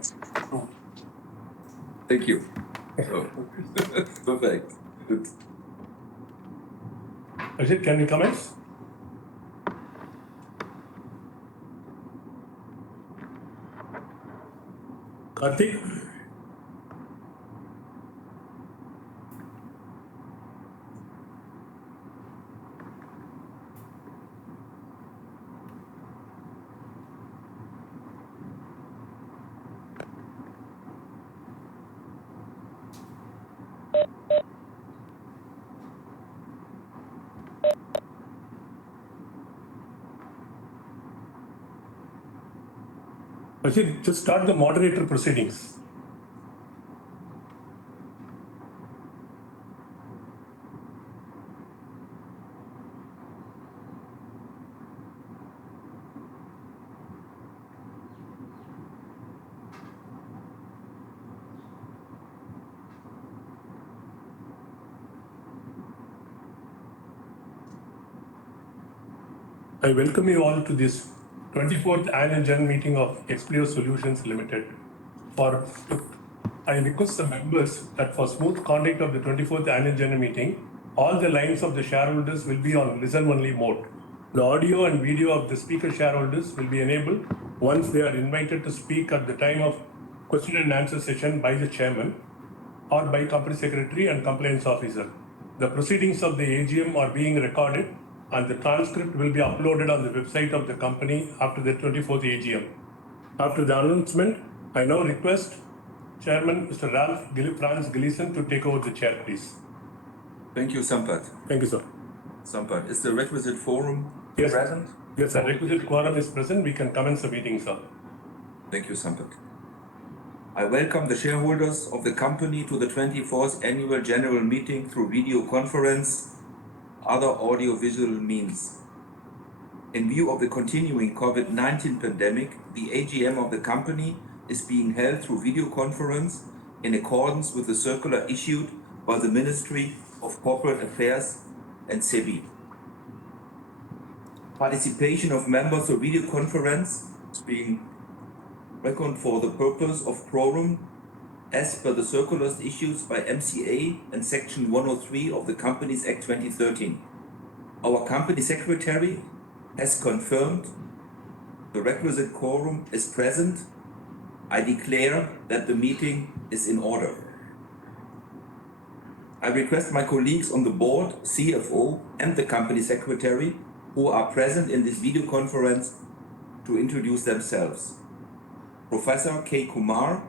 Thanks. Thank you. So, perfect. Good. Ajit, can we commence? Karthik? Ajit, just start the moderator proceedings. I welcome you all to this 24th annual general meeting of Expleo Solutions Limited. I request the members that for smooth conduct of the 24th annual general meeting, all the lines of the shareholders will be on listen-only mode. The audio and video of the speaker shareholders will be enabled once they are invited to speak at the time of question and answer session by the chairman or by company secretary and compliance officer. The proceedings of the AGM are being recorded and the transcript will be uploaded on the website of the company after the 24th AGM. After the announcement, I now request Chairman Mr. Ralph Franz Gleason to take over the chair, please. Thank you, Sampath. Thank you, sir. Sampath, is the requisite forum present? Yes, sir. Requisite quorum is present. We can commence the meeting, sir. Thank you, Sampath. I welcome the shareholders of the company to the 24th annual general meeting through video conference, other audio-visual means. In view of the continuing COVID-19 pandemic, the AGM of the company is being held through video conference in accordance with the circular issued by the Ministry of Corporate Affairs and SEBI. Participation of members through video conference is being reckoned for the purpose of quorum as per the circulars issued by MCA and Section 103 of the Companies Act 2013. Our company secretary has confirmed the requisite quorum is present. I declare that the meeting is in order. I request my colleagues on the board, CFO, and the company secretary who are present in this video conference to introduce themselves. Professor K. Kumar,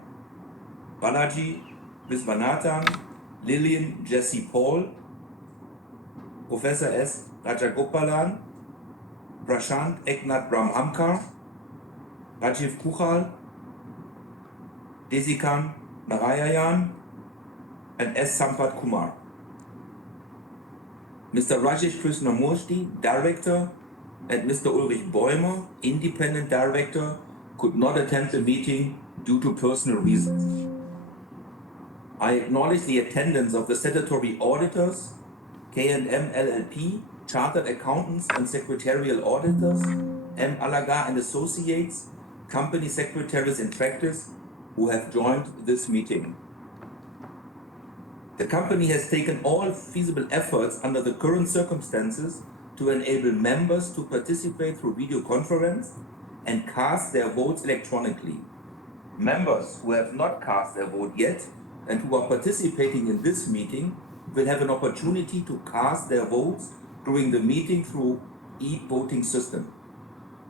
Balaji Viswanathan, Lillian Jesse Paul, Professor S. Rajagopalan, Prashant Eknath Brahmamkar, Rajiv Kuchal, Desikan Narayanan, and S. Sampath Kumar. Mr. Rajesh Krishnamurthy, Director, and Mr. Ulrich Bäumer, Independent Director, could not attend the meeting due to personal reasons. I acknowledge the attendance of the statutory auditors, K&M LLP, Chartered Accountants and Secretarial Auditors, M. Alaga and Associates, Company Secretaries in Practice, who have joined this meeting. The company has taken all feasible efforts under the current circumstances to enable members to participate through video conference and cast their votes electronically. Members who have not cast their vote yet and who are participating in this meeting will have an opportunity to cast their votes during the meeting through e-voting system.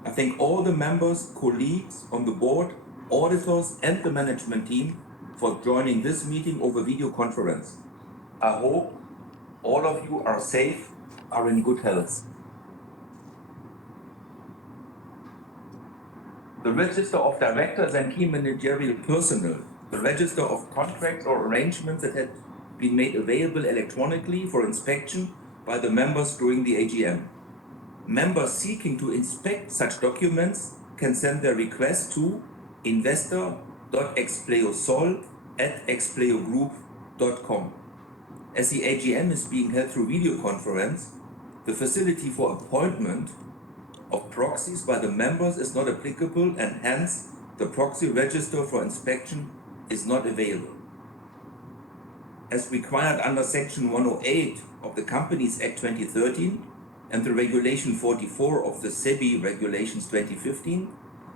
I thank all the members, colleagues on the board, auditors, and the management team for joining this meeting over video conference. I hope all of you are safe, are in good health. The register of directors and key managerial personnel, the register of contracts or arrangements that had been made available electronically for inspection by the members during the AGM. Members seeking to inspect such documents can send their request to investor.expleosol@expleogroup.com. As the AGM is being held through video conference, the facility for appointment of proxies by the members is not applicable, and hence The proxy register for inspection is not available. As required under Section 108 of the Companies Act 2013 and the Regulation 44 of the SEBI Regulations 2015,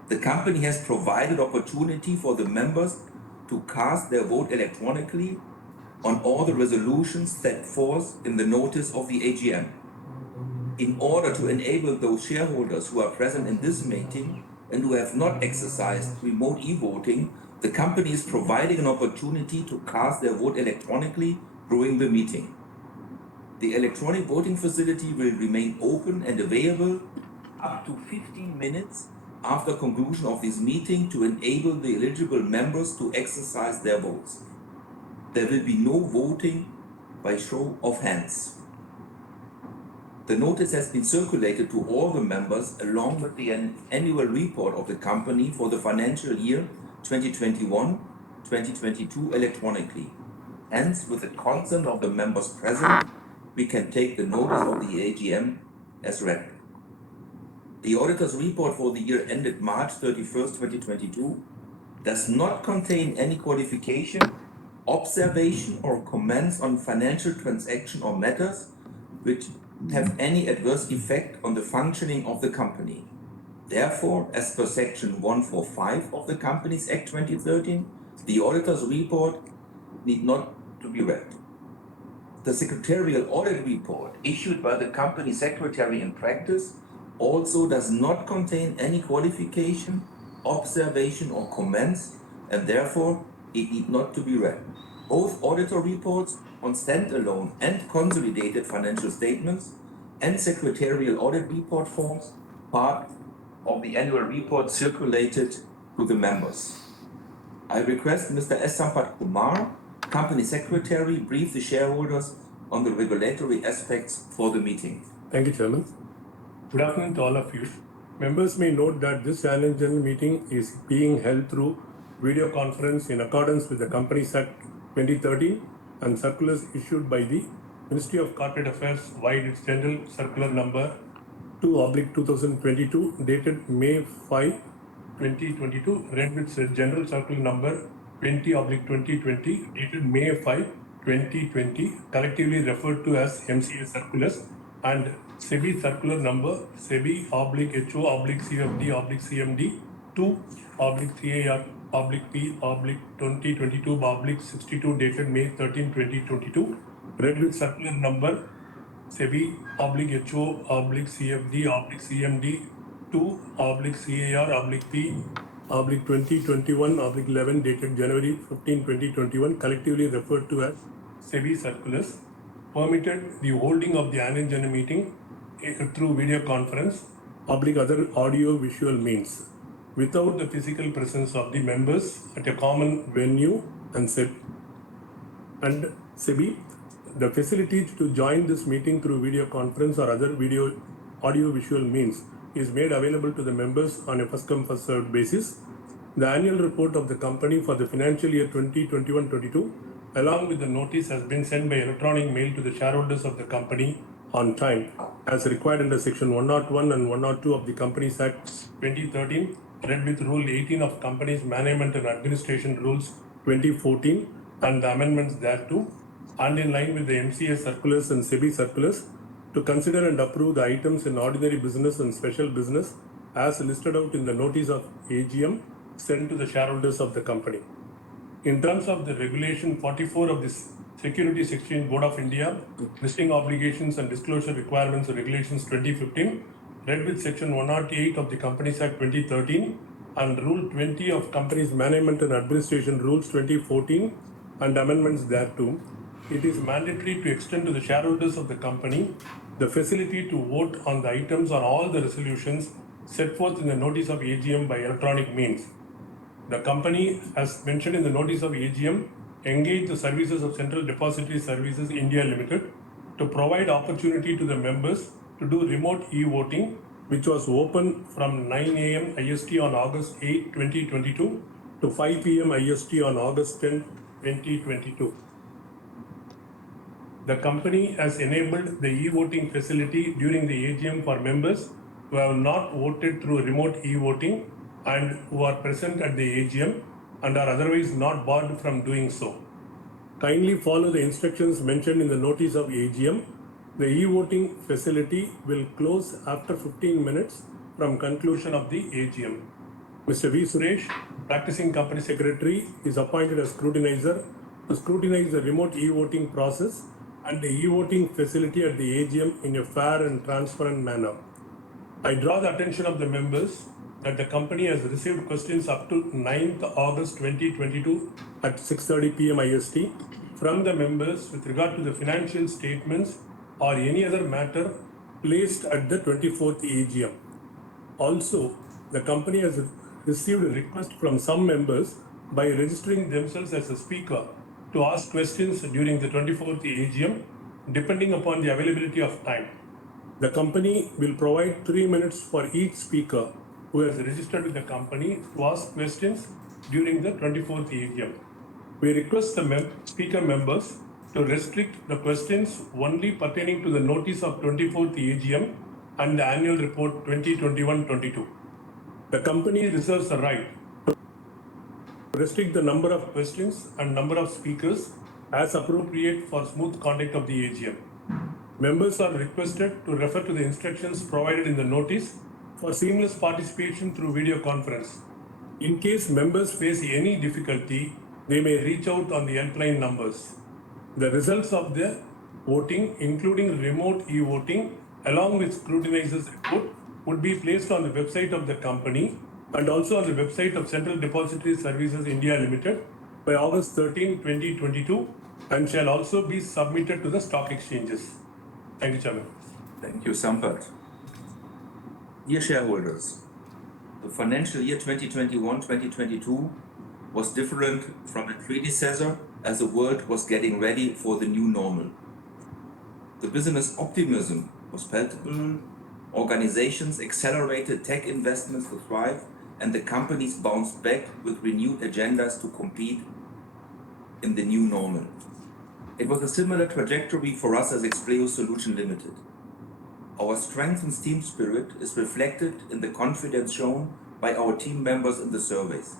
the company has provided opportunity for the members to cast their vote electronically on all the resolutions set forth in the notice of the AGM. In order to enable those shareholders who are present in this meeting and who have not exercised remote e-voting, the company is providing an opportunity to cast their vote electronically during the meeting. The electronic voting facility will remain open and available up to 15 minutes after conclusion of this meeting to enable the eligible members to exercise their votes. There will be no voting by show of hands. The notice has been circulated to all the members along with the annual report of the company for the financial year 2021-2022 electronically. Hence, with the consent of the members present, we can take the notice of the AGM as read. The auditor's report for the year ended March 31st, 2022 does not contain any qualification, observation, or comments on financial transaction or matters which have any adverse effect on the functioning of the company. Therefore, as per Section 145 of the Companies Act 2013, the auditor's report need not to be read. The secretarial audit report issued by the company secretary in practice also does not contain any qualification, observation, or comments, and therefore it need not to be read. Both auditor reports on standalone and consolidated financial statements and secretarial audit report forms part of the annual report circulated to the members. I request Mr. S. Sampat Kumar, Company Secretary, brief the shareholders on the regulatory aspects for the meeting. Thank you, Chairman. Good afternoon to all of you. Members may note that this annual general meeting is being held through video conference in accordance with the Companies Act 2013 and circulars issued by the Ministry of Corporate Affairs via its General Circular Number 2/2022 dated May 5, 2022, read with General Circular Number 20/2020 dated May 5, 2020, collectively referred to as MCA circulars, and SEBI Circular Number SEBI/HO/CFD/CMD 2/CAR/P/2022/62 dated May 13, 2022, read with Circular Number SEBI/HO/CFD/CMD 2/CAR/P/2021/11 dated January 15, 2021, collectively referred to as SEBI circulars, permitted the holding of the annual general meeting through video conference, other audio visual means, without the physical presence of the members at a common venue, and SEBI, the facility to join this meeting through video conference or other audio visual means is made available to the members on a first come first served basis. The annual report of the company for the financial year 2021-22 along with the notice has been sent by electronic mail to the shareholders of the company on time as required under Section 101 and 102 of the Companies Act 2013, read with Rule 18 of Companies Management and Administration Rules 2014 and the amendments thereto, and in line with the MCA circulars and SEBI circulars, to consider and approve the items in ordinary business and special business as listed out in the notice of AGM sent to the shareholders of the company. In terms of the Regulation 44 of the Securities Exchange Board of India, Listing Obligations and Disclosure Requirements and Regulations 2015, read with Section 108 of the Companies Act 2013 and Rule 20 of Companies Management and Administration Rules 2014 and amendments thereto, it is mandatory to extend to the shareholders of the company the facility to vote on the items on all the resolutions set forth in the notice of AGM by electronic means. The company, as mentioned in the notice of AGM, engaged the services of Central Depository Services India Limited to provide opportunity to the members to do remote e-voting, which was open from 9 a.m. IST on August 8, 2022 to 5 p.m. IST on August 10, 2022. The company has enabled the e-voting facility during the AGM for members who have not voted through remote e-voting and who are present at the AGM and are otherwise not barred from doing so. Kindly follow the instructions mentioned in the notice of AGM. The e-voting facility will close after 15 minutes from conclusion of the AGM. Mr. V. Suresh, Practicing Company Secretary, is appointed as scrutinizer to scrutinize the remote e-voting process and the e-voting facility at the AGM in a fair and transparent manner. I draw the attention of the members that the company has received questions up to 9th August 2022 at 6:30 p.m. IST from the members with regard to the financial statements or any other matter placed at the 24th AGM. Also, the company has received a request from some members by registering themselves as a speaker to ask questions during the 24th AGM, depending upon the availability of time. The company will provide 3 minutes for each speaker who has registered with the company to ask questions during the 24th AGM. We request the speaker members to restrict the questions only pertaining to the notice of 24th AGM and the annual report 2021-22. The company reserves the right to restrict the number of questions and number of speakers as appropriate for smooth conduct of the AGM. Members are requested to refer to the instructions provided in the notice for seamless participation through video conference. In case members face any difficulty, they may reach out on the helpline numbers. The results of the voting, including remote e-voting, along with scrutinizers' report, would be placed on the website of the company and also on the website of Central Depository Services India Limited by August 13, 2022, and shall also be submitted to the stock exchanges. Thank you, Chairman. Thank you, Sampath. Dear shareholders, the financial year 2021-2022 was different from its predecessor as the world was getting ready for the new normal. The business optimism was palpable, organizations accelerated tech investments to thrive, and the companies bounced back with renewed agendas to compete in the new normal. It was a similar trajectory for us as Expleo Solution Limited. Our strengthened team spirit is reflected in the confidence shown by our team members in the surveys.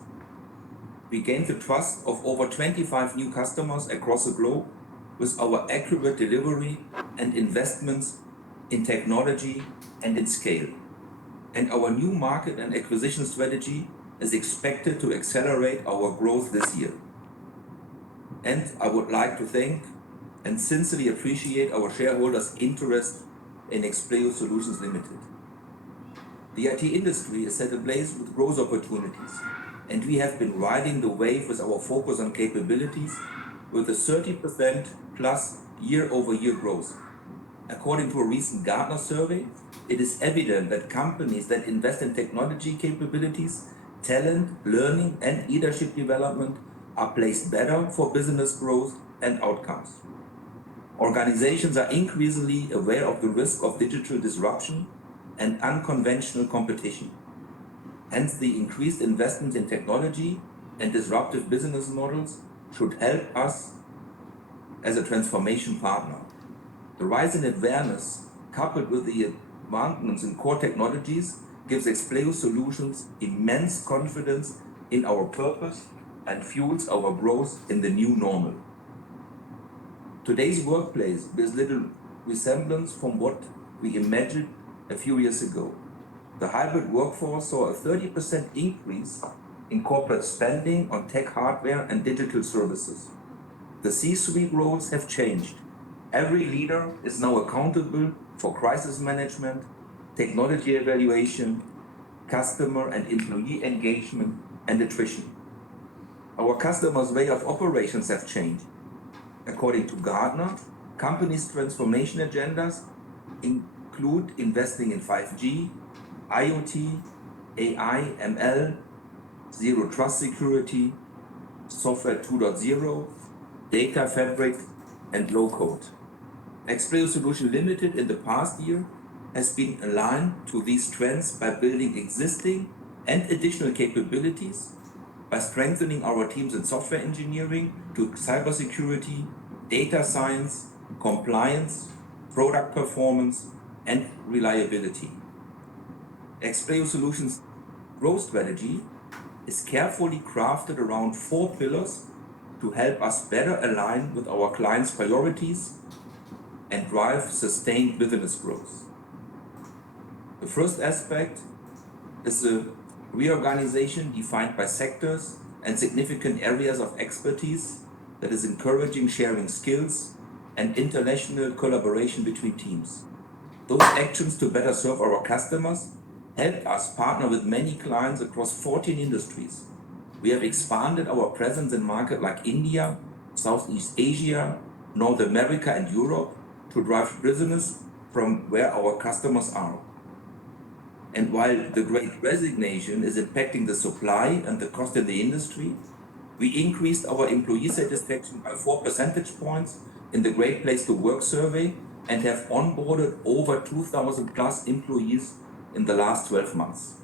We gained the trust of over 25 new customers across the globe with our accurate delivery and investments in technology and in scale. And our new market and acquisition strategy is expected to accelerate our growth this year. And I would like to thank and sincerely appreciate our shareholders' interest in Expleo Solutions Limited. The IT industry is set ablaze with growth opportunities, and we have been riding the wave with our focus on capabilities with a 30% plus year-over-year growth. According to a recent Gartner survey, it is evident that companies that invest in technology capabilities, talent, learning, and leadership development are placed better for business growth and outcomes. Organizations are increasingly aware of the risk of digital disruption and unconventional competition. Hence, the increased investment in technology and disruptive business models should help us as a transformation partner. The rise in awareness, coupled with the advancements in core technologies, gives Expleo Solutions immense confidence in our purpose and fuels our growth in the new normal. Today's workplace bears little resemblance from what we imagined a few years ago. The hybrid workforce saw a 30% increase in corporate spending on tech hardware and digital services. The C-suite roles have changed. Every leader is now accountable for crisis management, technology evaluation, customer and employee engagement, and attrition. Our customers' way of operations have changed. According to Gartner, companies' transformation agendas include investing in 5G, IoT, AI, ML, Zero Trust Security, Software 2.0, Data Fabric, and Low Code. Expleo Solution Limited in the past year has been aligned to these trends by building existing and additional capabilities, by strengthening our teams in software engineering to cybersecurity, data science, compliance, product performance, and reliability. Expleo Solutions growth strategy is carefully crafted around 4 pillars to help us better align with our clients' priorities and drive sustained business growth. The first aspect is a reorganization defined by sectors and significant areas of expertise that is encouraging sharing skills and international collaboration between teams. Those actions to better serve our customers helped us partner with many clients across 14 industries. We have expanded our presence in markets like India, Southeast Asia, North America, and Europe to drive business from where our customers are. And while the Great Resignation is impacting the supply and the cost in the industry, we increased our employee satisfaction by 4 percentage points in the Great Place to Work survey and have onboarded over 2,000 plus employees in the last 12 months.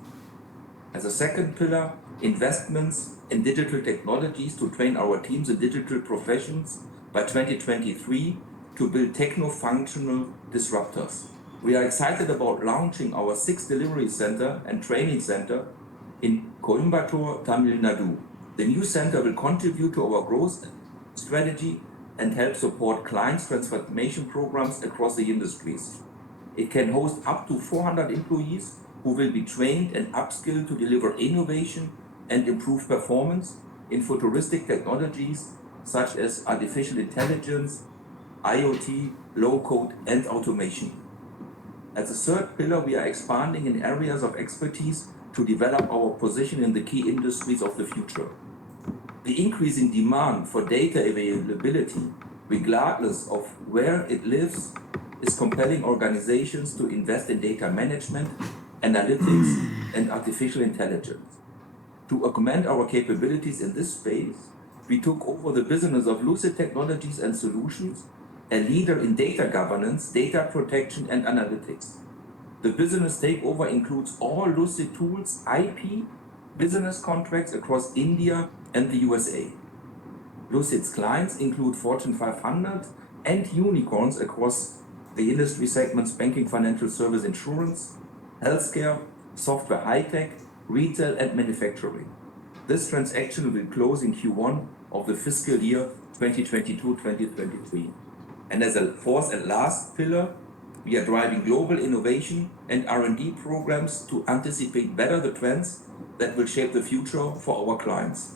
As a second pillar, investments in digital technologies to train our teams in digital professions by 2023 to build techno-functional disruptors. We are excited about launching our 6th delivery center and training center in Coimbatore, Tamil Nadu. The new center will contribute to our growth strategy and help support clients' transformation programs across the industries. It can host up to 400 employees who will be trained and upskilled to deliver innovation and improve performance in futuristic technologies such as artificial intelligence, IoT, low-code, and automation. As a third pillar, we are expanding in areas of expertise to develop our position in the key industries of the future. The increasing demand for data availability, regardless of where it lives, is compelling organizations to invest in data management, analytics, and artificial intelligence. To augment our capabilities in this space, we took over the business of Lucid Technologies and Solutions, a leader in data governance, data protection, and analytics. The business takeover includes all Lucid Tools IP business contracts across India and the USA. Lucid's clients include Fortune 500 and unicorns across the industry segments banking, financial service, insurance, healthcare, software, high-tech, retail, and manufacturing. This transaction will close in Q1 of the fiscal year 2022-2023. And as a fourth and last pillar, we are driving global innovation and R&D programs to anticipate better the trends that will shape the future for our clients.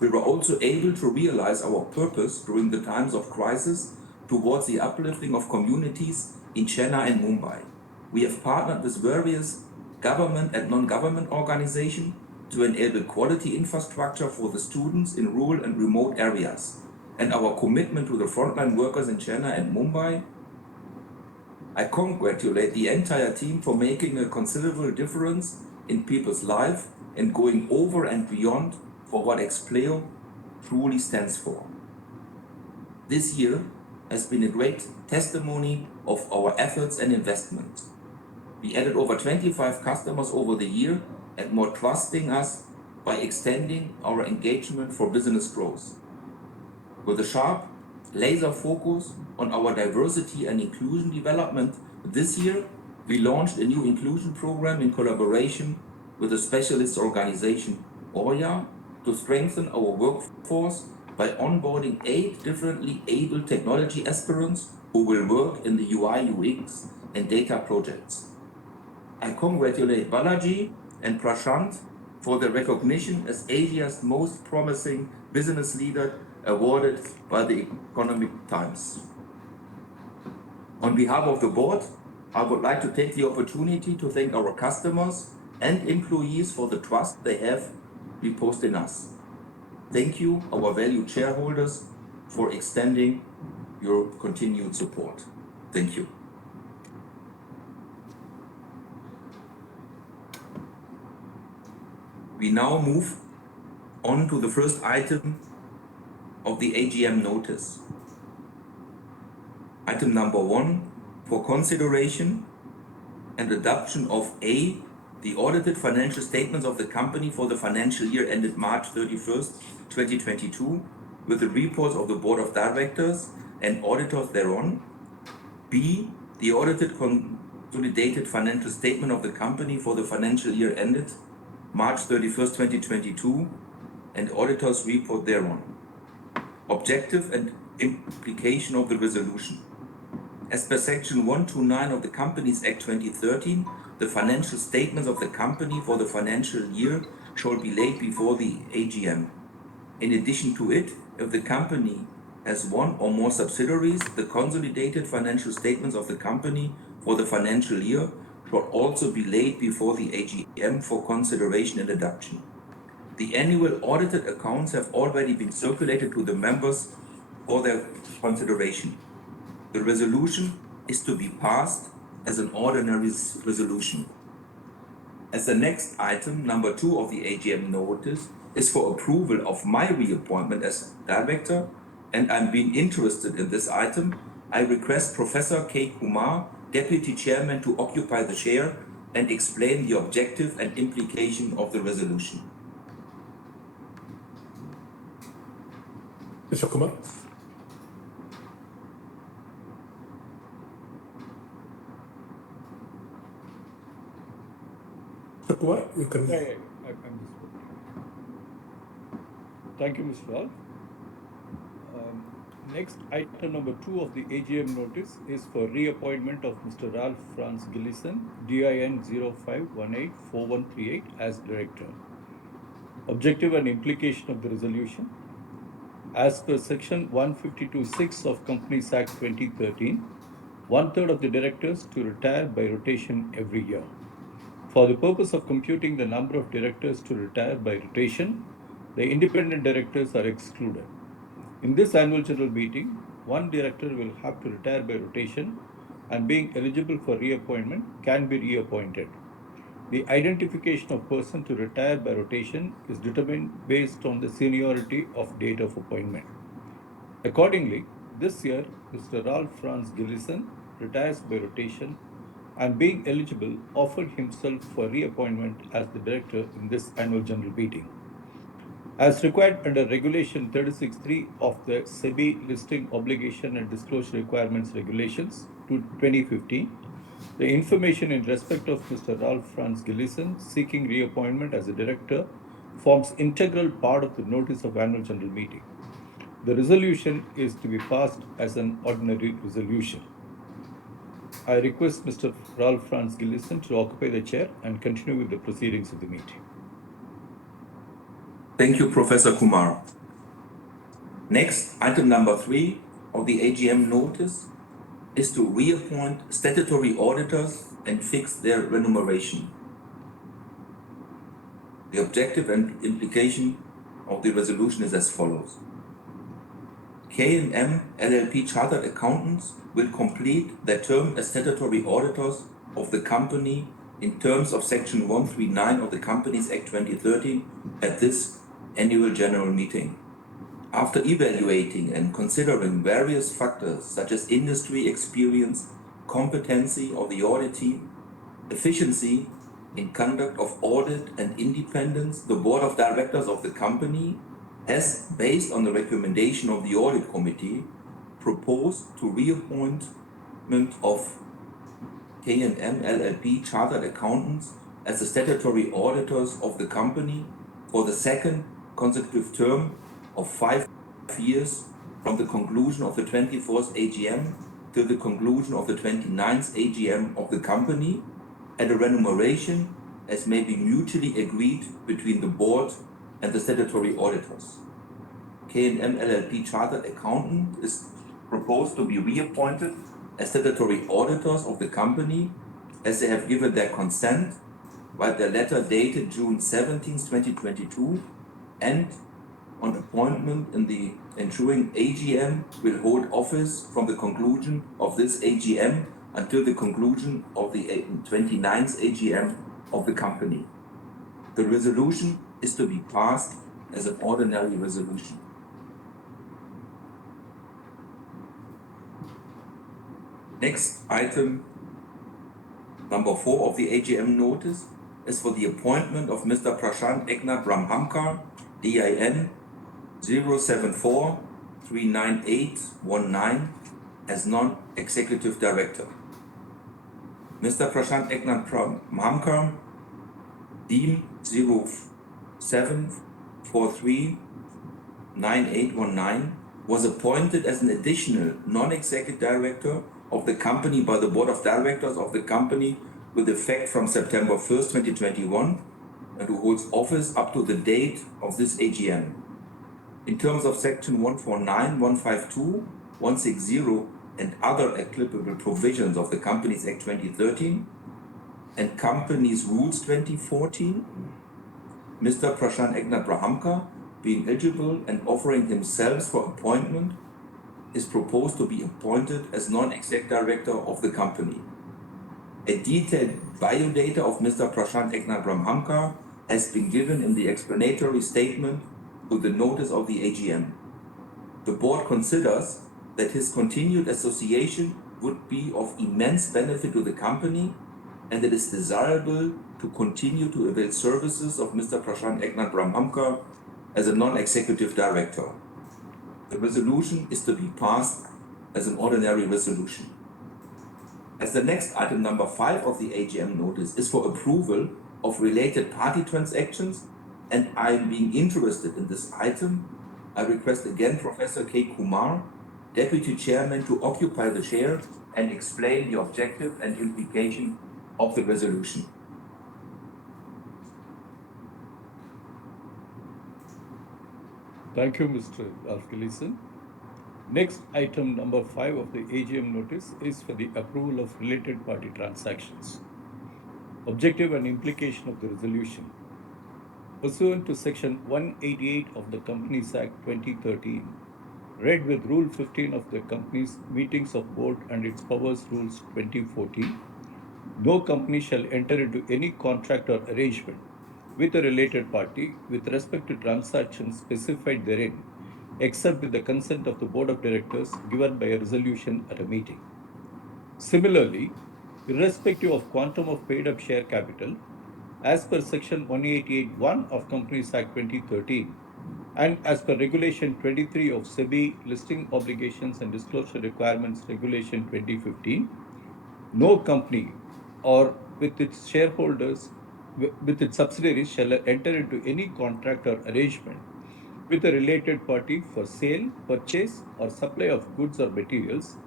We were also able to realize our purpose during the times of crisis towards the uplifting of communities in Chennai and Mumbai. We have partnered with various government and non-government organizations to enable quality infrastructure for the students in rural and remote areas. And our commitment to the frontline workers in Chennai and Mumbai. I congratulate the entire team for making a considerable difference in people's lives and going over and beyond for what Expleo truly stands for. This year has been a great testimony of our efforts and investment. We added over 25 customers over the year and more trusting us by extending our engagement for business growth. With a sharp laser focus on our diversity and inclusion development, this year we launched a new inclusion program in collaboration with a specialist organization, ORIA, to strengthen our workforce by onboarding 8 differently able technology aspirants who will work in the UI, UX, and data projects. I congratulate Balaji and Prashant for their recognition as Asia's most promising business leader awarded by the Economic Times. On behalf of the board, I would like to take the opportunity to thank our customers and employees for the trust they have reposed in us. Thank you, our valued shareholders, for extending your continued support. Thank you. We now move on to the first item of the AGM notice. Item number 1, for consideration and adoption of A, the audited financial statements of the company for the financial year ended March 31st, 2022, with the reports of the Board of Directors and auditors thereon. B, the audited consolidated financial statement of the company for the financial year ended March 31st, 2022, and auditor's report thereon. Objective and implication of the resolution. As per Section 129 of the Companies Act 2013, the financial statements of the company for the financial year shall be laid before the AGM. In addition to it, if the company has one or more subsidiaries, the consolidated financial statements of the company for the financial year shall also be laid before the AGM for consideration and adoption. The annual audited accounts have already been circulated to the members for their consideration. The resolution is to be passed as an ordinary resolution. As the next item, number 2 of the AGM notice, is for approval of my reappointment as director, and I'm being interested in this item, I request Professor K. Kumar, Deputy Chairman, to occupy the chair and explain the objective and implication of the resolution. Mr. Kumar. Mr. Kumar, you can. I'm just. Thank you, Mr. Ralph. Next, item number 2 of the AGM notice is for reappointment of Mr. Ralph Franz Gillison, DIN 05184138 as director. Objective and implication of the resolution. As per Section 152(6) of Companies Act 2013, 1/3 of the directors to retire by rotation every year. For the purpose of computing the number of directors to retire by rotation, the independent directors are excluded. In this annual general meeting, one director will have to retire by rotation and being eligible for reappointment can be reappointed. The identification of person to retire by rotation is determined based on the seniority of date of appointment. Accordingly, this year, Mr. Ralph Franz Gillison retires by rotation and being eligible offered himself for reappointment as the director in this annual general meeting. As required under Regulation 36(3) of the SEBI Listing Obligation and Disclosure Requirements Regulations 2015, the information in respect of Mr. Ralph Franz Gillison seeking reappointment as a director forms integral part of the notice of annual general meeting. The resolution is to be passed as an ordinary resolution. I request Mr. Ralph Franz Gillison to occupy the chair and continue with the proceedings of the meeting. Thank you, Professor Kumar. Next, item number 3 of the AGM notice is to reappoint statutory auditors and fix their remuneration. The objective and implication of the resolution is as follows. K&M LLP Chartered Accountants will complete their term as statutory auditors of the company in terms of Section 139 of the Companies Act 2013 at this annual general meeting. After evaluating and considering various factors such as industry experience, competency of the audit team, efficiency in conduct of audit and independence, the board of directors of the company has, based on the recommendation of the audit committee, proposed to reappointment of K&M LLP Chartered Accountants as the statutory auditors of the company for the second consecutive term of 5 years from the conclusion of the 24th AGM till the conclusion of the 29th AGM of the company at a remuneration as may be mutually agreed between the board and the statutory auditors. K&M LLP Chartered Accountant is proposed to be reappointed as statutory auditors of the company as they have given their consent by their letter dated June 17, 2022, and on appointment in the ensuing AGM will hold office from the conclusion of this AGM until the conclusion of the 29th AGM of the company. The resolution is to be passed as an ordinary resolution. Next item, number 4 of the AGM notice, is for the appointment of Mr. Prashant Eknath Brahmhamkar, DIN 074-39819 as non-executive director. Mr. Prashant Eknath Brahmhamkar, DIN 07439819 was appointed as an additional non-executive director of the company by the board of directors of the company with effect from September 1st, 2021, and who holds office up to the date of this AGM. In terms of section 149, 152, 160, and other applicable provisions of the Companies Act 2013 and Companies Rules 2014, Mr. Prashant Eknath Brahamka, being eligible and offering himself for appointment, is proposed to be appointed as non-exec director of the company. A detailed biodata of Mr. Prashant Eknath Brahamka has been given in the explanatory statement to the notice of the AGM. The board considers that his continued association would be of immense benefit to the company, and it is desirable to continue to avail services of Mr. Prashant Eknath Brahamka as a non-executive director. The resolution is to be passed as an ordinary resolution. As the next item, number 5 of the AGM notice, is for approval of related party transactions, and I'm being interested in this item, I request again Professor K. Kumar, Deputy Chairman, to occupy the chair and explain the objective and implication of the resolution. Thank you, Mr. Alf Gleason. Next item number 5 of the AGM notice is for the approval of related party transactions. Objective and implication of the resolution. Pursuant to section 188 of the Companies Act 2013, read with Rule 15 of the Company's Meetings of Board and its Powers Rules 2014, no company shall enter into any contract or arrangement with a related party with respect to transactions specified therein, except with the consent of the Board of Directors given by a resolution at a meeting. Similarly, irrespective of quantum of paid-up share capital, as per Section 188(1) of Companies Act 2013, and as per Regulation 23 of SEBI Listing Obligations and Disclosure Requirements Regulation 2015, no company or with its shareholders, with its subsidiaries, shall enter into any contract or arrangement with a related party for sale, purchase, or supply of goods or materials,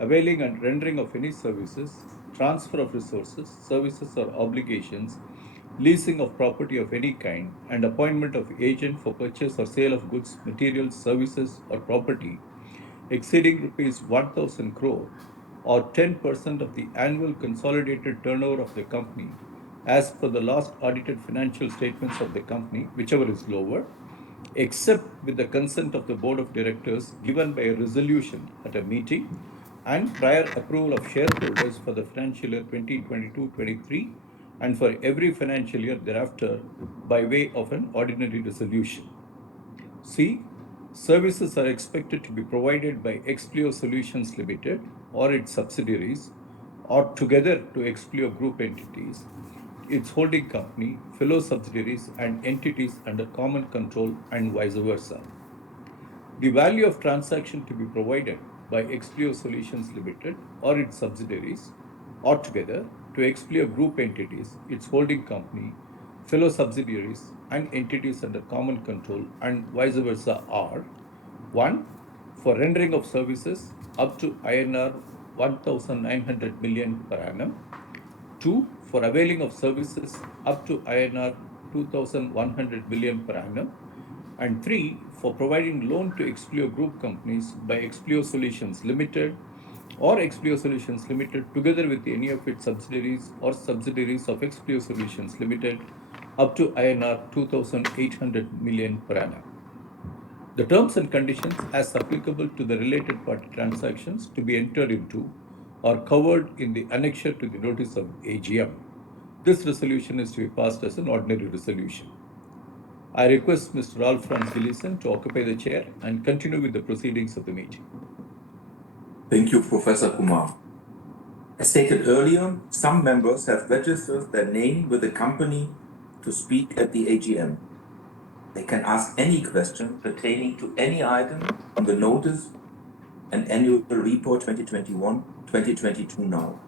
availing and rendering of any services, transfer of resources, services, or obligations, leasing of property of any kind, and appointment of agent for purchase or sale of goods, materials, services, or property exceeding rupees 1,000 crore or 10% of the annual consolidated turnover of the company as per the last audited financial statements of the company, whichever is lower, except with the consent of the Board of Directors given by a resolution at a meeting and prior approval of shareholders for the financial year 2022-23 and for every financial year thereafter by way of an ordinary resolution. C. Services are expected to be provided by Expleo Solutions Limited or its subsidiaries or together to Expleo Group entities, its holding company, fellow subsidiaries and entities under common control and vice versa. The value of transaction to be provided by Expleo Solutions Limited or its subsidiaries or together to Expleo Group entities, its holding company, fellow subsidiaries and entities under common control and vice versa are: 1. For rendering of services up to INR 1,900 million per annum. 2. For availing of services up to INR 2,100 million per annum. And 3. For providing loan to Expleo Group companies by Expleo Solutions Limited or Expleo Solutions Limited together with any of its subsidiaries or subsidiaries of Expleo Solutions Limited up to INR 2,800 million per annum. The terms and conditions as applicable to the related party transactions to be entered into are covered in the annexure to the notice of AGM. This resolution is to be passed as an ordinary resolution. I request Mr. Ralph Franz Gleason to occupy the chair and continue with the proceedings of the meeting. Thank you, Professor Kumar. As stated earlier, some members have registered their name with the company to speak at the AGM. They can ask any question pertaining to any item on the notice and annual report 2021-2022 now.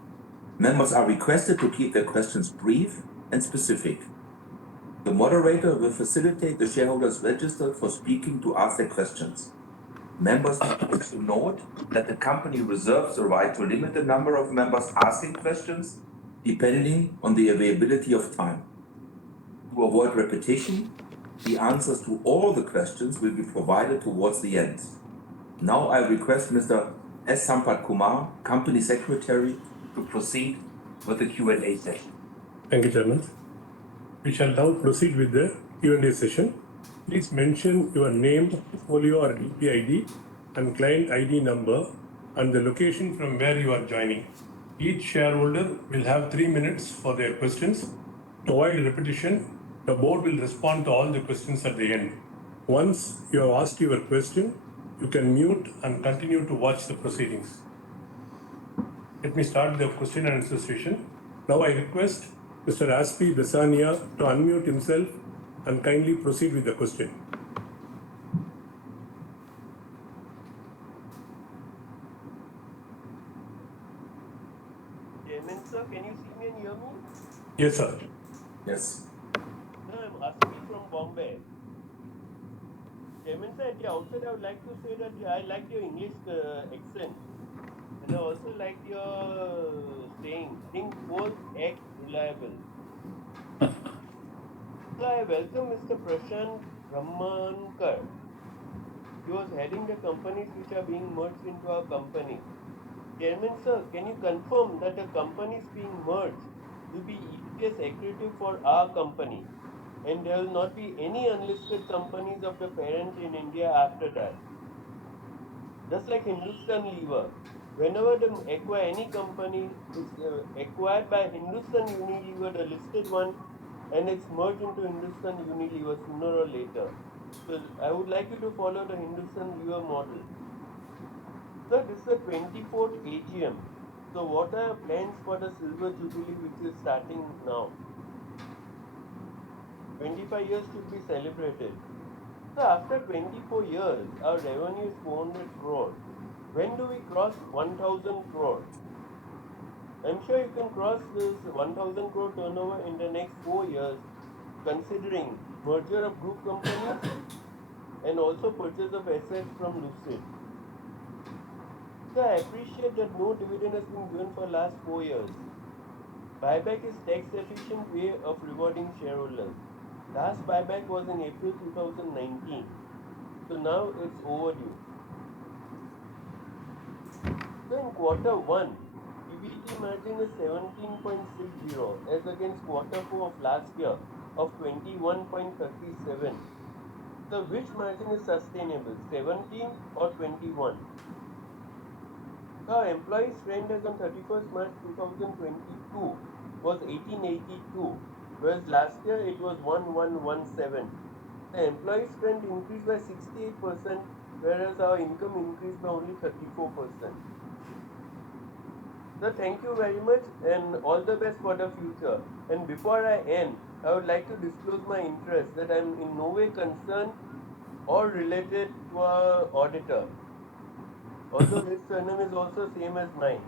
Members are requested to keep their questions brief and specific. The moderator will facilitate the shareholders registered for speaking to ask their questions. Members should note that the company reserves the right to limit the number of members asking questions depending on the availability of time. To avoid repetition, the answers to all the questions will be provided towards the end. Now I request Mr. S. Sampat Kumar, Company Secretary, to proceed with the Q&A session. Thank you, Chairman. We shall now proceed with the Q&A session. Please mention your name, portfolio or DP ID and client ID number and the location from where you are joining. Each shareholder will have 3 minutes for their questions. To avoid repetition, the board will respond to all the questions at the end. Once you have asked your question, you can mute and continue to watch the proceedings. Let me start the question and answer session. Now I request Mr. Aspi Besania to unmute himself and kindly proceed with the question. Chairman sir, can you see me and hear me? Yes, sir. Yes. Sir, I'm Aspi from Bombay. Chairman sir, at the outset, I would like to say that I liked your English accent. And I also liked your saying, think bold, act reliable. So I welcome Mr. Prashant Brahmankar. He was heading the companies which are being merged into our company. Chairman sir, can you confirm that the companies being merged will be EPS accretive for our company? And there will not be any unlisted companies of the parent in India after that. Just like Hindustan Lever, whenever they acquire any company, is acquired by Hindustan Unilever, the listed one, and it's merged into Hindustan Unilever sooner or later. So I would like you to follow the Hindustan Lever model. Sir, this is the 24th AGM. So what are your plans for the Silver Jubilee which is starting now? 25 years should be celebrated. So after 24 years, our revenue is 400 crore. When do we cross 1000 crore? I'm sure you can cross this 1000 crore turnover in the next 4 years, considering merger of group companies and also purchase of assets from Lucid. So I appreciate that no dividend has been given for last 4 years. Buyback is tax efficient way of rewarding shareholders. Last buyback was in April 2019. So now it's overdue. So in quarter one, PBT margin is 17.60 as against quarter four of last year of 21.37. So which margin is sustainable, 17 or 21? Our employee strength as on 31st March 2022 was 1882, whereas last year it was 1117. The employee strength increased by 68%, whereas our income increased by only 34%. So thank you very much and all the best for the future. And before I end, I would like to disclose my interest that I am in no way concerned or related to our auditor. Although his surname is also same as mine.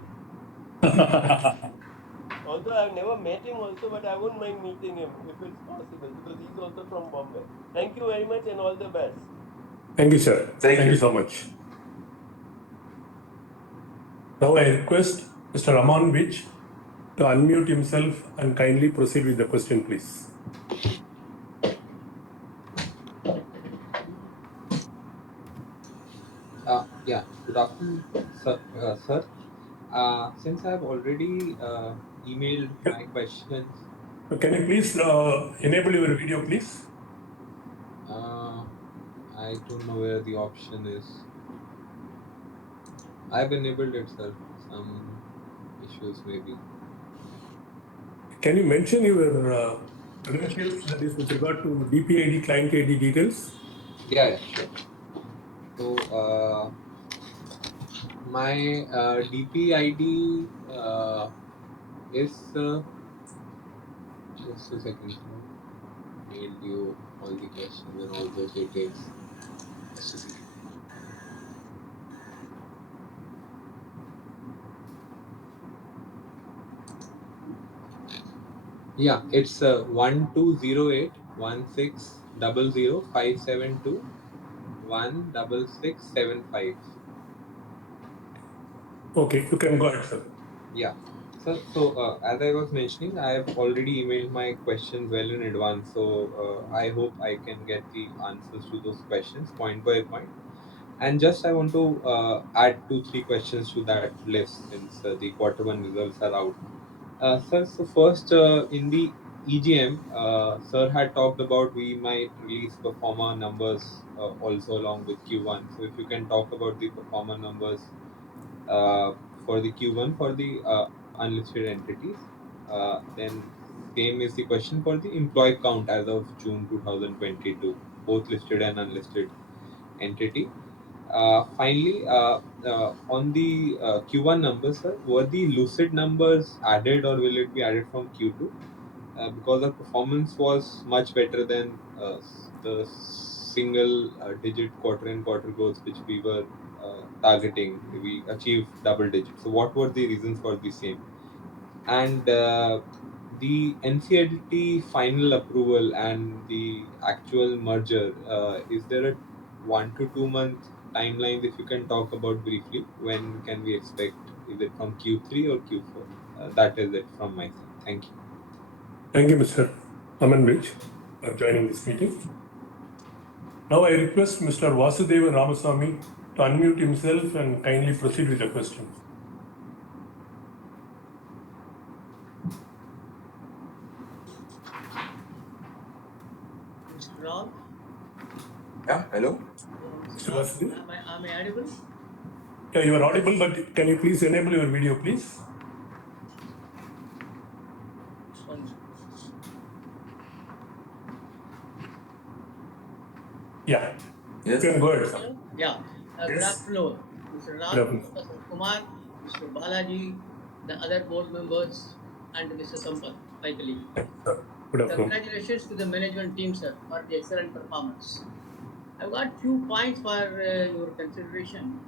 Although I've never met him also, but I wouldn't mind meeting him if it's possible because he's also from Bombay. Thank you very much and all the best. Thank you, sir. Thank you so much. Now I request Mr. Raman Vich to unmute himself and kindly proceed with the question, please. Yeah, good afternoon, sir. Since I've already emailed my questions, Can you please enable your video, please? I don't know where the option is. I've enabled it, sir. Some issues maybe. Can you mention your credentials, that is with regard to DPID, client ID details? Yeah, sure. So, my DP ID is just a second. Mailed you all the questions and all those details. Just a second. Yeah, it's 1208 1600-572-16675. Okay, you can go ahead, sir. Yeah. So as I was mentioning, I have already emailed my questions well in advance. So I hope I can get the answers to those questions point by point. And just I want to add 2-3 questions to that list since the quarter one results are out. Sir, so first in the EGM, Sir had talked about we might release performer numbers also along with Q1. So if you can talk about the performer numbers uh, for the Q1 for the unlisted entities. Then same is the question for the employee count as of June 2022, both listed and unlisted entity. Finally, on the Q1 numbers, sir, were the lucid numbers added or will it be added from Q2? Because the performance was much better than the single digit quarter and quarter goals which we were targeting. We achieved double digits. So, what were the reasons for the same? And the NCLT final approval and the actual merger, is there a 1 to 2 month timeline if you can talk about briefly? When can we expect? Is it from Q3 or Q4? That is it from my side. Thank you. Thank you, Mr. Aman Rich, for joining this meeting. Now I request Mr. Vasudeva Ramaswamy to unmute himself and kindly proceed with the question. Mr. Rao, Yeah, hello. Mr. Vasudeva? am I audible? Yeah, you are audible, but can you please enable your video, please? Yeah, Yes. you can go ahead, sir. Hello? Yeah. Good Yes. afternoon, Mr. Rao, Good afternoon. Mr. Kumar, Mr. Balaji, the other board members, and Mr. Sampath, my colleague. Thank you, sir. Good afternoon. Congratulations to the management team, sir, for the excellent performance. I've got few points for your consideration.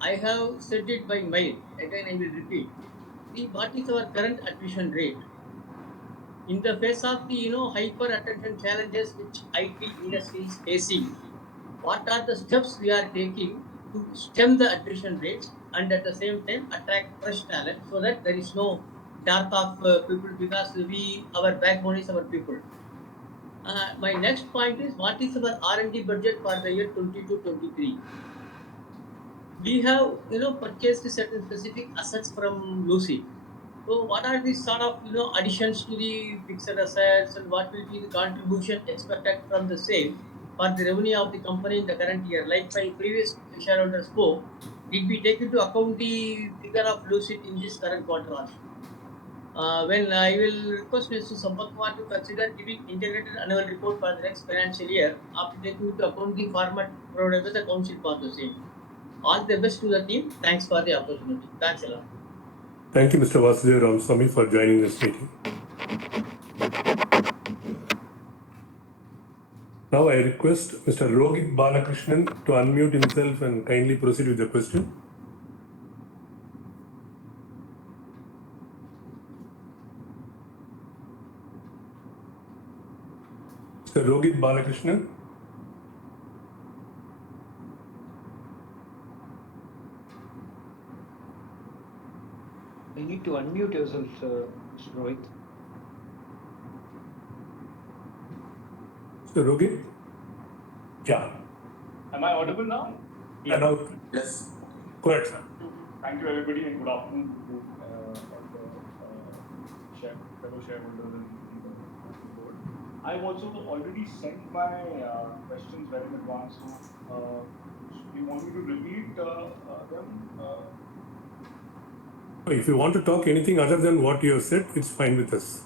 I have said it by mail. Again, I will repeat. What is our current attrition rate? In the face of the hyper attention challenges which IT industry is facing, what are the steps we are taking to stem the attrition rates and at the same time attract fresh talent so that there is no dearth of people, because our backbone is our people. My next point is, what is our R&D budget for the year 22-23? We have purchased certain specific assets from Lucy. So what are the sort of additions to the fixed assets, and what will be the contribution expected from the same for the revenue of the company in the current year? Like my previous shareholder spoke, did we take into account the figure of Lucid in this current quarter also? When I will request Mr. Sampath Kumar to consider giving integrated annual report for the next financial year after taking into account the format provided by the council for the same. All the best to the team. Thanks for the opportunity. Thanks a lot. Thank you, Mr. Vasudeva Ramaswamy, for joining this meeting. Now I request Mr. Rohit Balakrishnan to unmute himself and kindly proceed with the question. Mr. Rohit Balakrishnan. You need to unmute yourself, Mr. Rohit. Mr. Rohit? Yeah. Am I audible now? Yeah, now, Yes. go ahead, sir. Thank you, everybody, and good afternoon to all the fellow shareholders and the board. I've also already sent my questions well in advance. So, you want me to repeat them? If you want to talk anything other than what you have said, it's fine with us.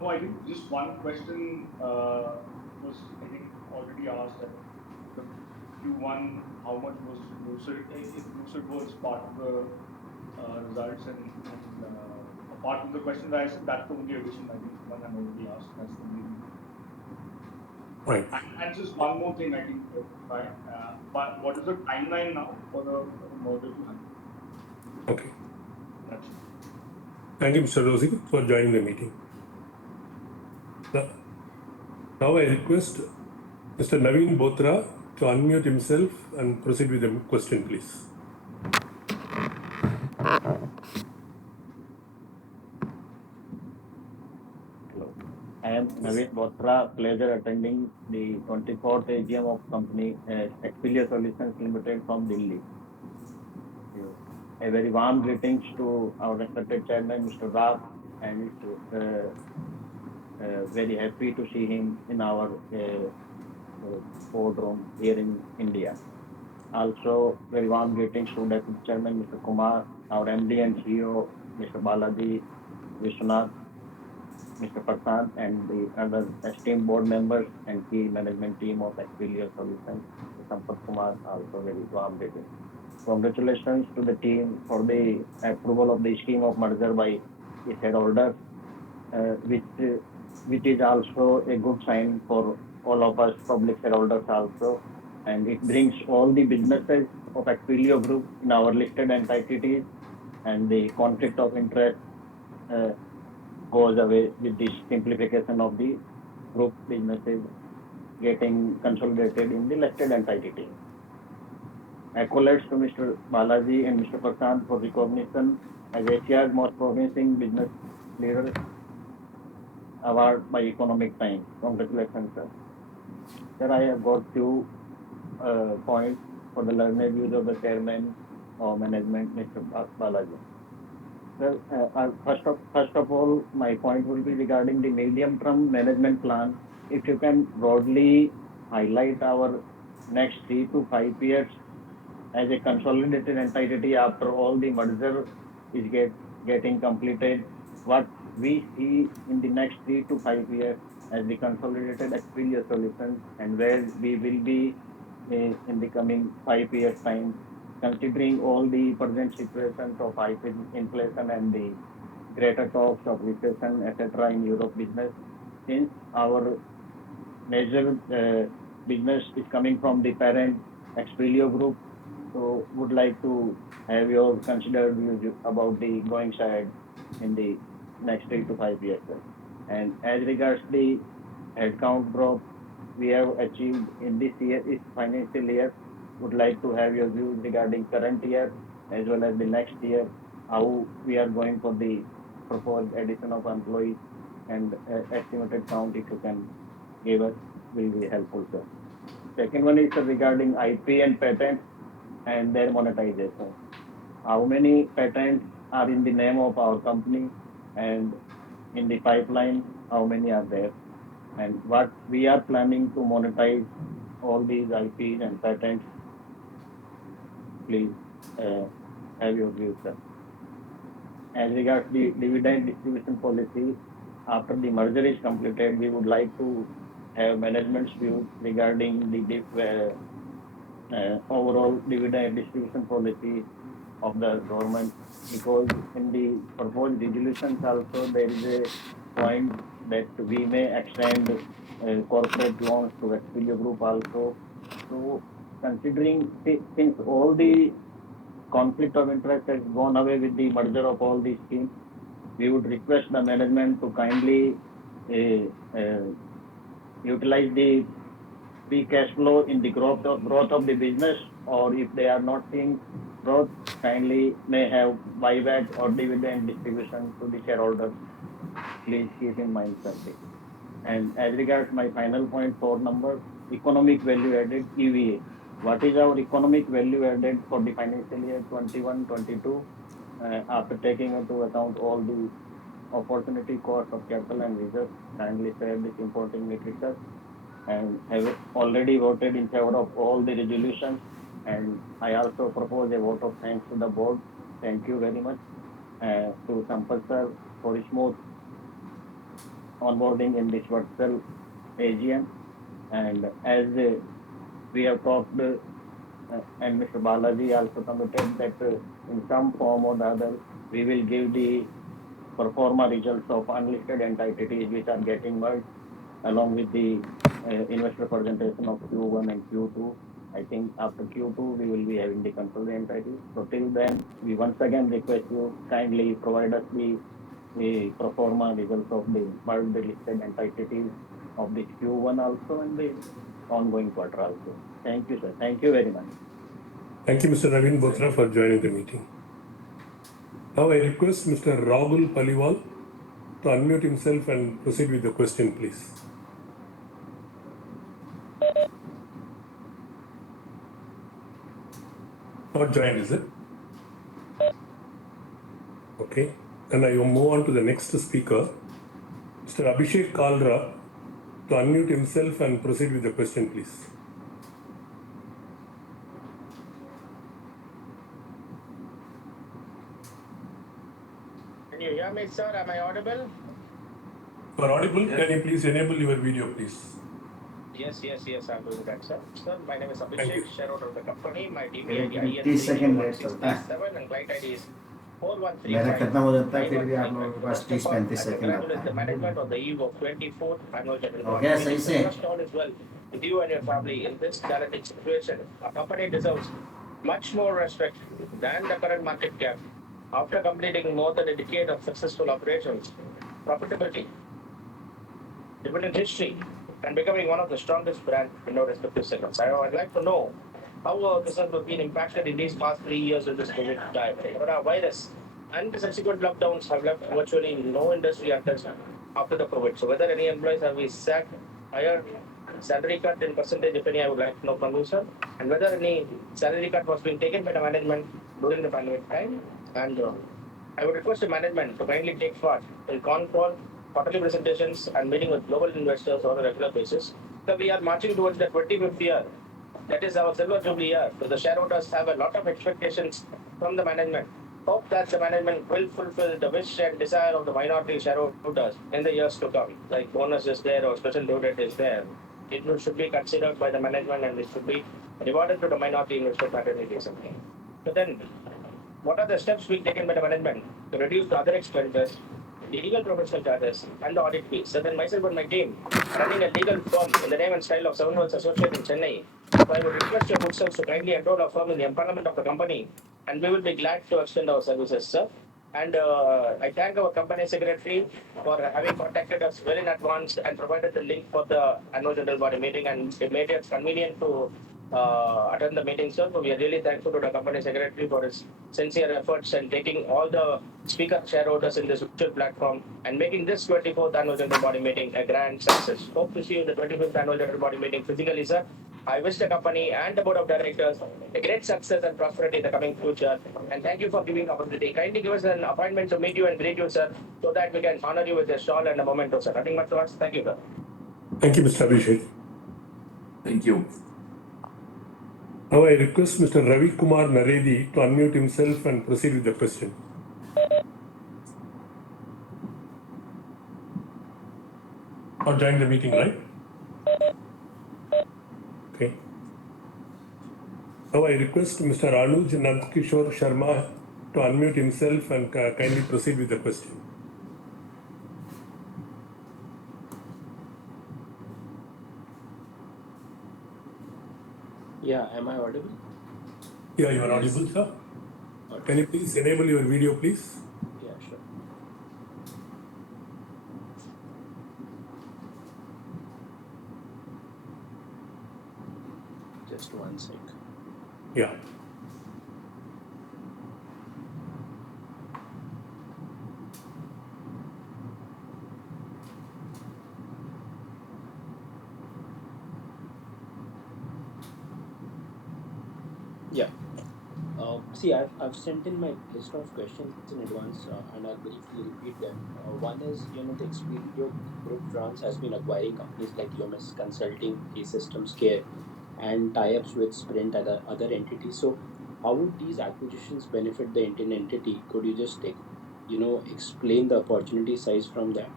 No, I think just one question was, I think, already asked. The Q1, how much was Lucid? If Lucid was part of the results and apart from the question that I said, that's the only addition. I think one I've already asked. That's the only. Right. And just one more thing, I think. But what is the timeline now for the merger to happen? Okay. That's it. Thank you, Mr. Rohit, for joining the meeting. Now I request Mr. Naveen Botra to unmute himself and proceed with the question, please. Hello. I am Naveen Botra. Pleasure attending the 24th AGM of company Expleo Solutions Limited from Delhi. A very warm greetings to our respected chairman, Mr. Raf, and very happy to see him in our boardroom here in India. Also, very warm greetings to Deputy Chairman, Mr. Kumar, our MD and CEO, Mr. Balaji Vishwanath, Mr. Prasad, and the other esteemed board members and key management team of Expleo Solutions, Mr. Sampat Kumar, also very warm greetings. Congratulations to the team for the approval of the scheme of merger by the shareholders, which is also a good sign for all of us public shareholders also, and it brings all the businesses of Expleo Group in our listed entities, and the conflict of interest goes away with this simplification of the group businesses getting consolidated in the listed entity. Accolades to Mr. Balaji and Mr. Prasad for recognition as Asia's most promising business leader award by Economic Times. Congratulations, sir. Sir, I have got few points for the learned views of the chairman or management, Mr. Balaji. Sir, first of all, my point will be regarding the medium-term management plan. If you can broadly highlight our next 3 to 5 years as a consolidated entity after all the merger is getting completed, what we see in the next 3 to 5 years as the consolidated Expleo Solutions, and where we will be in the coming 5 years time, considering all the present situations of inflation and the greater talks of recession, etc. in Europe business, since our major business is coming from the parent Expleo Group. So would like to have your considered views about the going side in the next 3 to 5 years, sir. And as regards the headcount growth we have achieved in this year, is financial year, would like to have your views regarding current year as well as the next year, how we are going for the proposed addition of employees, and estimated count if you can give us will be helpful, sir. Second one is regarding IP and patents and their monetization. How many patents are in the name of our company, and in the pipeline, how many are there? And what we are planning to monetize all these IPs and patents, please have your views, sir. As regards the dividend distribution policy, after the merger is completed, we would like to have management's views regarding the overall dividend distribution policy of the government, because in the proposed resolutions also there is a point that we may extend corporate loans to Expedia Group also. So considering since all the conflict of interest has gone away with the merger of all these schemes, we would request the management to kindly utilize the free cash flow in the growth of the business, or if they are not seeing growth, kindly may have buyback or dividend distribution to the shareholders. Please keep in mind, sir. And as regards my final point, 4 number, economic value added EVA. What is our economic value added for the financial year 21-22, after taking into account all the opportunity cost of capital and reserves? Kindly share this important metric, sir, and have already voted in favor of all the resolutions. And I also propose a vote of thanks to the board. Thank you very much to Sampath sir for his smooth onboarding in this virtual AGM. And as we have talked, and Mr. Balaji also committed that in some form or the other, we will give the pro forma results of unlisted entities which are getting merged, along with the investor presentation of Q1 and Q2. I think after Q2 we will be having the consolidated entities. So till then, we once again request you kindly provide us the pro forma results of the merged listed entities of the Q1 also and the ongoing quarter also. Thank you, sir. Thank you very much. Thank you, Mr. Naveen Bothra, for joining the meeting. Now I request Mr. Rahul Paliwal to unmute himself and proceed with the question, please. Not joined, is it? Okay. Then I will move on to the next speaker, Mr. Abhishek Kalra, to unmute himself and proceed with the question, please. Can you hear me, sir? Am I audible? You are audible. Yes. Can you please enable your video, please? Yes, I'm doing that, sir. Sir, my name is Thank Abhishek, you. shareholder of the company. My DB मेरे ID को 30 second late चलता है IN31637 and client ID is मेरा 4135. खत्म हो जाता है फिर भी आप लोगों के पास 30-35 सेकंड Congratulate आता the है management on the eve of 24th annual general हो गया meeting. सही से Trust all is well with you and your family in this challenging situation. Our company deserves much more respect than the current market cap. After completing more than a decade of successful operations, profitability, dividend history, and becoming one of the strongest brands in our respective segments. I would like to know how our business has been impacted in these past 3 years with this COVID time. Coronavirus and the subsequent lockdowns have left virtually no industry untouched after the COVID. So whether any employees have been sacked, hired, salary cut in percentage, if any, I would like to know from you, sir. And whether any salary cut was being taken by the management during the pandemic time. And I would request the management to kindly take part in con call, quarterly presentations, and meeting with global investors on a regular basis. So we are marching towards the 25th year. That is our silver jubilee year. So the shareholders have a lot of expectations from the management. Hope that the management will fulfill the wish and desire of the minority shareholders in the years to come. Like bonus is there or special dividend is there. It should be considered by the management and it should be rewarded to the minority investor fraternity. So then what are the steps being taken by the management to reduce the other expenses, the legal professional charges, and the audit fees? So then myself and my team are running a legal firm in the name and style of Seven Worlds Associate in Chennai. So I would request your good selves to kindly enroll our firm in the empowerment of the company, and we will be glad to extend our services, sir. And I thank our company secretary for having contacted us well in advance and provided the link for the annual general body meeting, and it made it convenient to attend the meeting, sir. So we are really thankful to the company secretary for his sincere efforts and taking all the speaker shareholders in this virtual platform and making this 24th annual general body meeting a grand success. Hope to see you in the 25th annual general body meeting physically, sir. I wish the company and the board of directors a great success and prosperity in the coming future. And thank you for giving the opportunity. Kindly give us an appointment to meet you and greet you, sir, so that we can honor you with a shawl and a memento, sir. Nothing much to ask. Thank you, sir. Thank you, Mr. Abhishek. Thank you. Now I request Mr. Ravi Kumar Naredi to unmute himself and proceed with the question. Not join the meeting, right? Okay. Now I request Mr. Anuj Nandkishore Sharma to unmute himself and kindly proceed with the question. Yeah, am I audible? Yeah, you are audible, sir. Can you please enable your video, please? Yeah, sure. Just one sec. Yeah. Yeah. See, I've sent in my list of questions in advance, and I'll briefly repeat them. One is, the Expleo Group France has been acquiring companies like UMS Consulting, A-Systems Care, and tie-ups with Sprint and other entities. So, how would these acquisitions benefit the Indian entity? Could you just explain the opportunity size from that?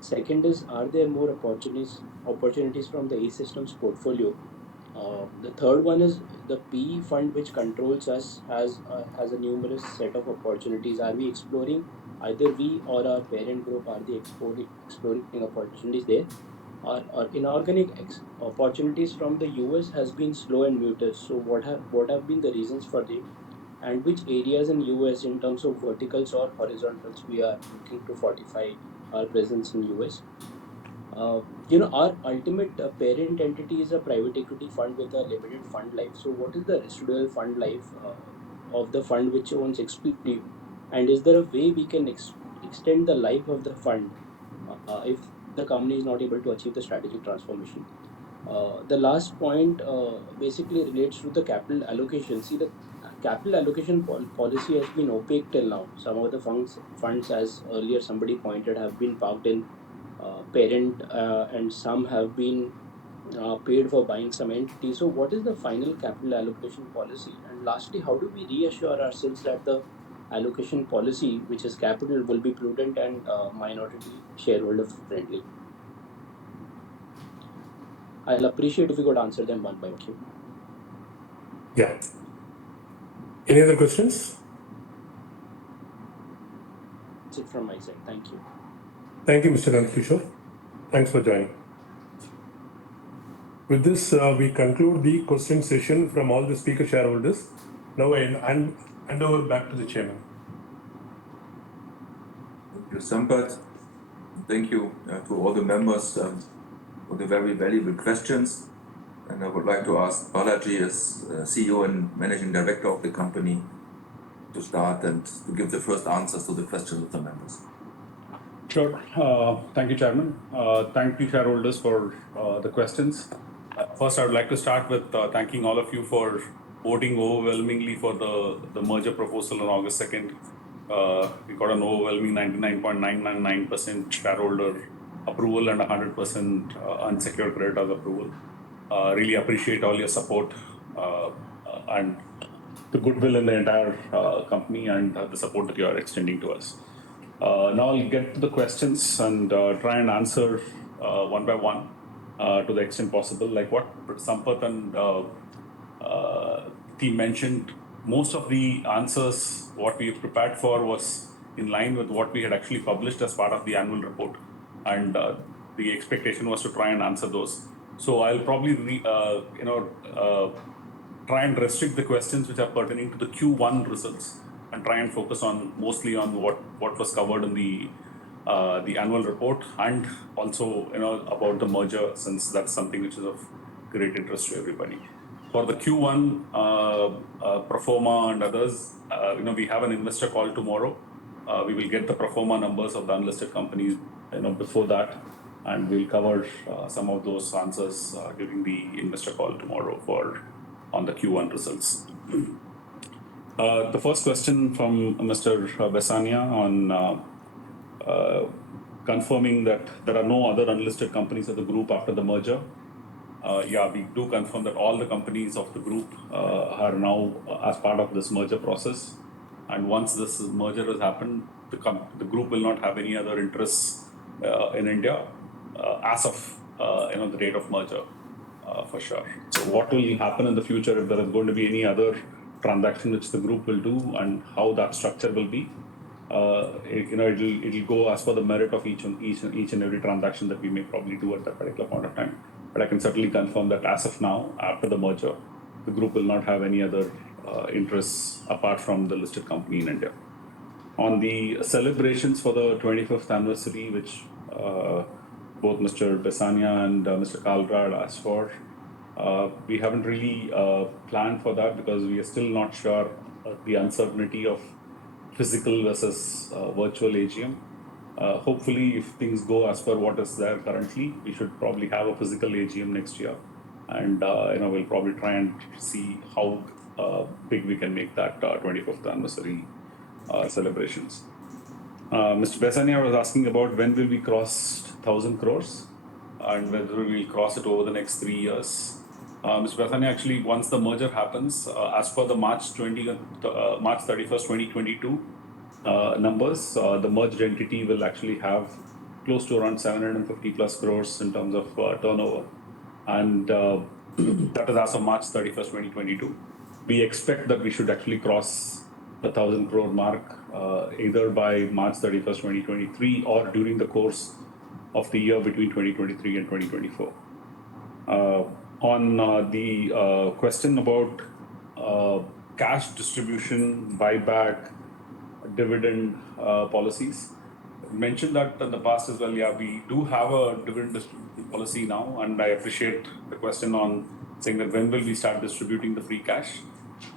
Second is, are there more opportunities from the A-Systems portfolio? The third one is the PE fund which controls us has a numerous set of opportunities. Are we exploring, either we or our parent group, are they exploring opportunities there? Or inorganic opportunities from the US has been slow and muted. So what have been the reasons for it? And which areas in US in terms of verticals or horizontals we are looking to fortify our presence in US? Our ultimate parent entity is a private equity fund with a limited fund life. So, what is the residual fund life of the fund which owns Expleo? And is there a way we can extend the life of the fund if the company is not able to achieve the strategic transformation? The last point basically relates to the capital allocation. See, the capital allocation policy has been opaque till now. Some of the funds, as earlier somebody pointed, have been parked in parent, and some have been paid for buying some entities. So, what is the final capital allocation policy? And lastly, how do we reassure ourselves that the allocation policy, which is capital, will be prudent and minority shareholder friendly? I'll appreciate if you could answer them one by one. Yeah. Any other questions? That's it from my side. Thank you. Thank you, Mr. Rankishore. Thanks for joining. With this, we conclude the question session from all the speaker shareholders. Now I hand over back to the chairman. Thank you, Sampath. Thank you to all the members for the very valuable questions. And I would like to ask Balaji, as CEO and Managing Director of the company, to start and to give the first answers to the questions of the members. Sure. Thank you, Chairman. Thank you, shareholders, for the questions. First, I would like to start with thanking all of you for voting overwhelmingly for the merger proposal on August 2nd. We got an overwhelming 99.999% shareholder approval and 100% unsecured creditors approval. Really appreciate all your support and the goodwill in the entire company and the support that you are extending to us. Now I'll get to the questions and try and answer one by one to the extent possible. Like what Sampath and team mentioned, most of the answers, what we prepared for was in line with what we had actually published as part of the annual report. And the expectation was to try and answer those. So I'll probably, try and restrict the questions which are pertaining to the Q1 results and try and focus on mostly on what was covered in the annual report, and also about the merger, since that's something which is of great interest to everybody. For the Q1 pro forma and others, we have an investor call tomorrow. We will get the pro forma numbers of the unlisted companies before that, and we'll cover some of those answers during the investor call tomorrow on the Q1 results. The first question from Mr. Besania on confirming that there are no other unlisted companies of the group after the merger. Yeah, we do confirm that all the companies of the group are now as part of this merger process. And once this merger has happened, the group will not have any other interests in India as of the date of merger, for sure. So what will happen in the future, if there is going to be any other transaction which the group will do, and how that structure will be, it'll go as per the merit of each and every transaction that we may probably do at that particular point of time. But I can certainly confirm that as of now, after the merger, the group will not have any other interests apart from the listed company in India. On the celebrations for the 25th anniversary, which both Mr. Besania and Mr. Kalrad asked for, we haven't really planned for that because we are still not sure the uncertainty of physical versus virtual AGM. Hopefully, if things go as per what is there currently, we should probably have a physical AGM next year, and we'll probably try and see how big we can make that 25th anniversary celebrations. Mr. Besania was asking about when will we cross 1,000 crores and whether we'll cross it over the next 3 years. Mr. Besania, actually, once the merger happens, as per the March 31st, 2022 numbers, the merged entity will actually have close to around 750 plus crores in terms of turnover. And that is as of March 31st, 2022. We expect that we should actually cross the 1,000 crore mark either by March 31st, 2023 or during the course of the year between 2023 and 2024. On the question about cash distribution, buyback, dividend policies, mentioned that in the past as well. Yeah, we do have a dividend distribution policy now, and I appreciate the question on saying that when will we start distributing the free cash.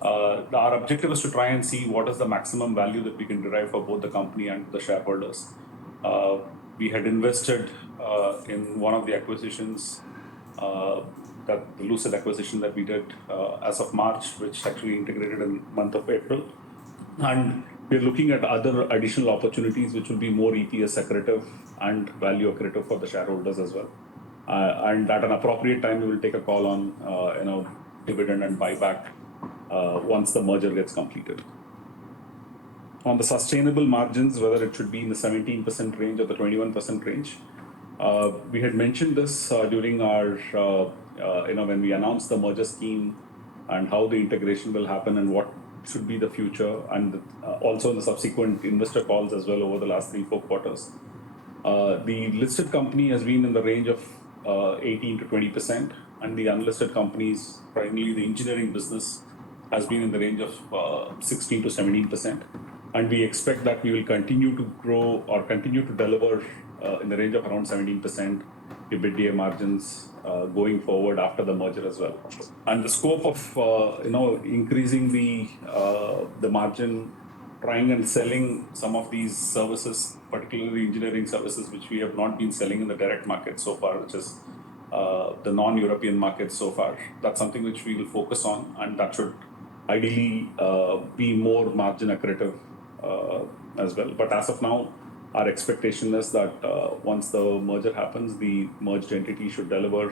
Our objective is to try and see what is the maximum value that we can derive for both the company and the shareholders. We had invested in one of the acquisitions, that the Lucid acquisition that we did as of March, which actually integrated in the month of April. And we're looking at other additional opportunities which will be more EPS accretive and value accretive for the shareholders as well. And at an appropriate time, we will take a call on dividend and buyback once the merger gets completed. On the sustainable margins, whether it should be in the 17% range or the 21% range, we had mentioned this during our, when we announced the merger scheme and how the integration will happen and what should be the future, and also in the subsequent investor calls as well over the last 3-4 quarters. The listed company has been in the range of 18 to 20%, and the unlisted companies, primarily the engineering business, has been in the range of 16 to 17%. And we expect that we will continue to grow or continue to deliver in the range of around 17% EBITDA margins going forward after the merger as well. And the scope of increasing the margin, trying and selling some of these services, particularly engineering services, which we have not been selling in the direct market so far, which is the non-European market so far. That's something which we will focus on, and that should ideally be more margin accretive as well. But as of now, our expectation is that once the merger happens, the merged entity should deliver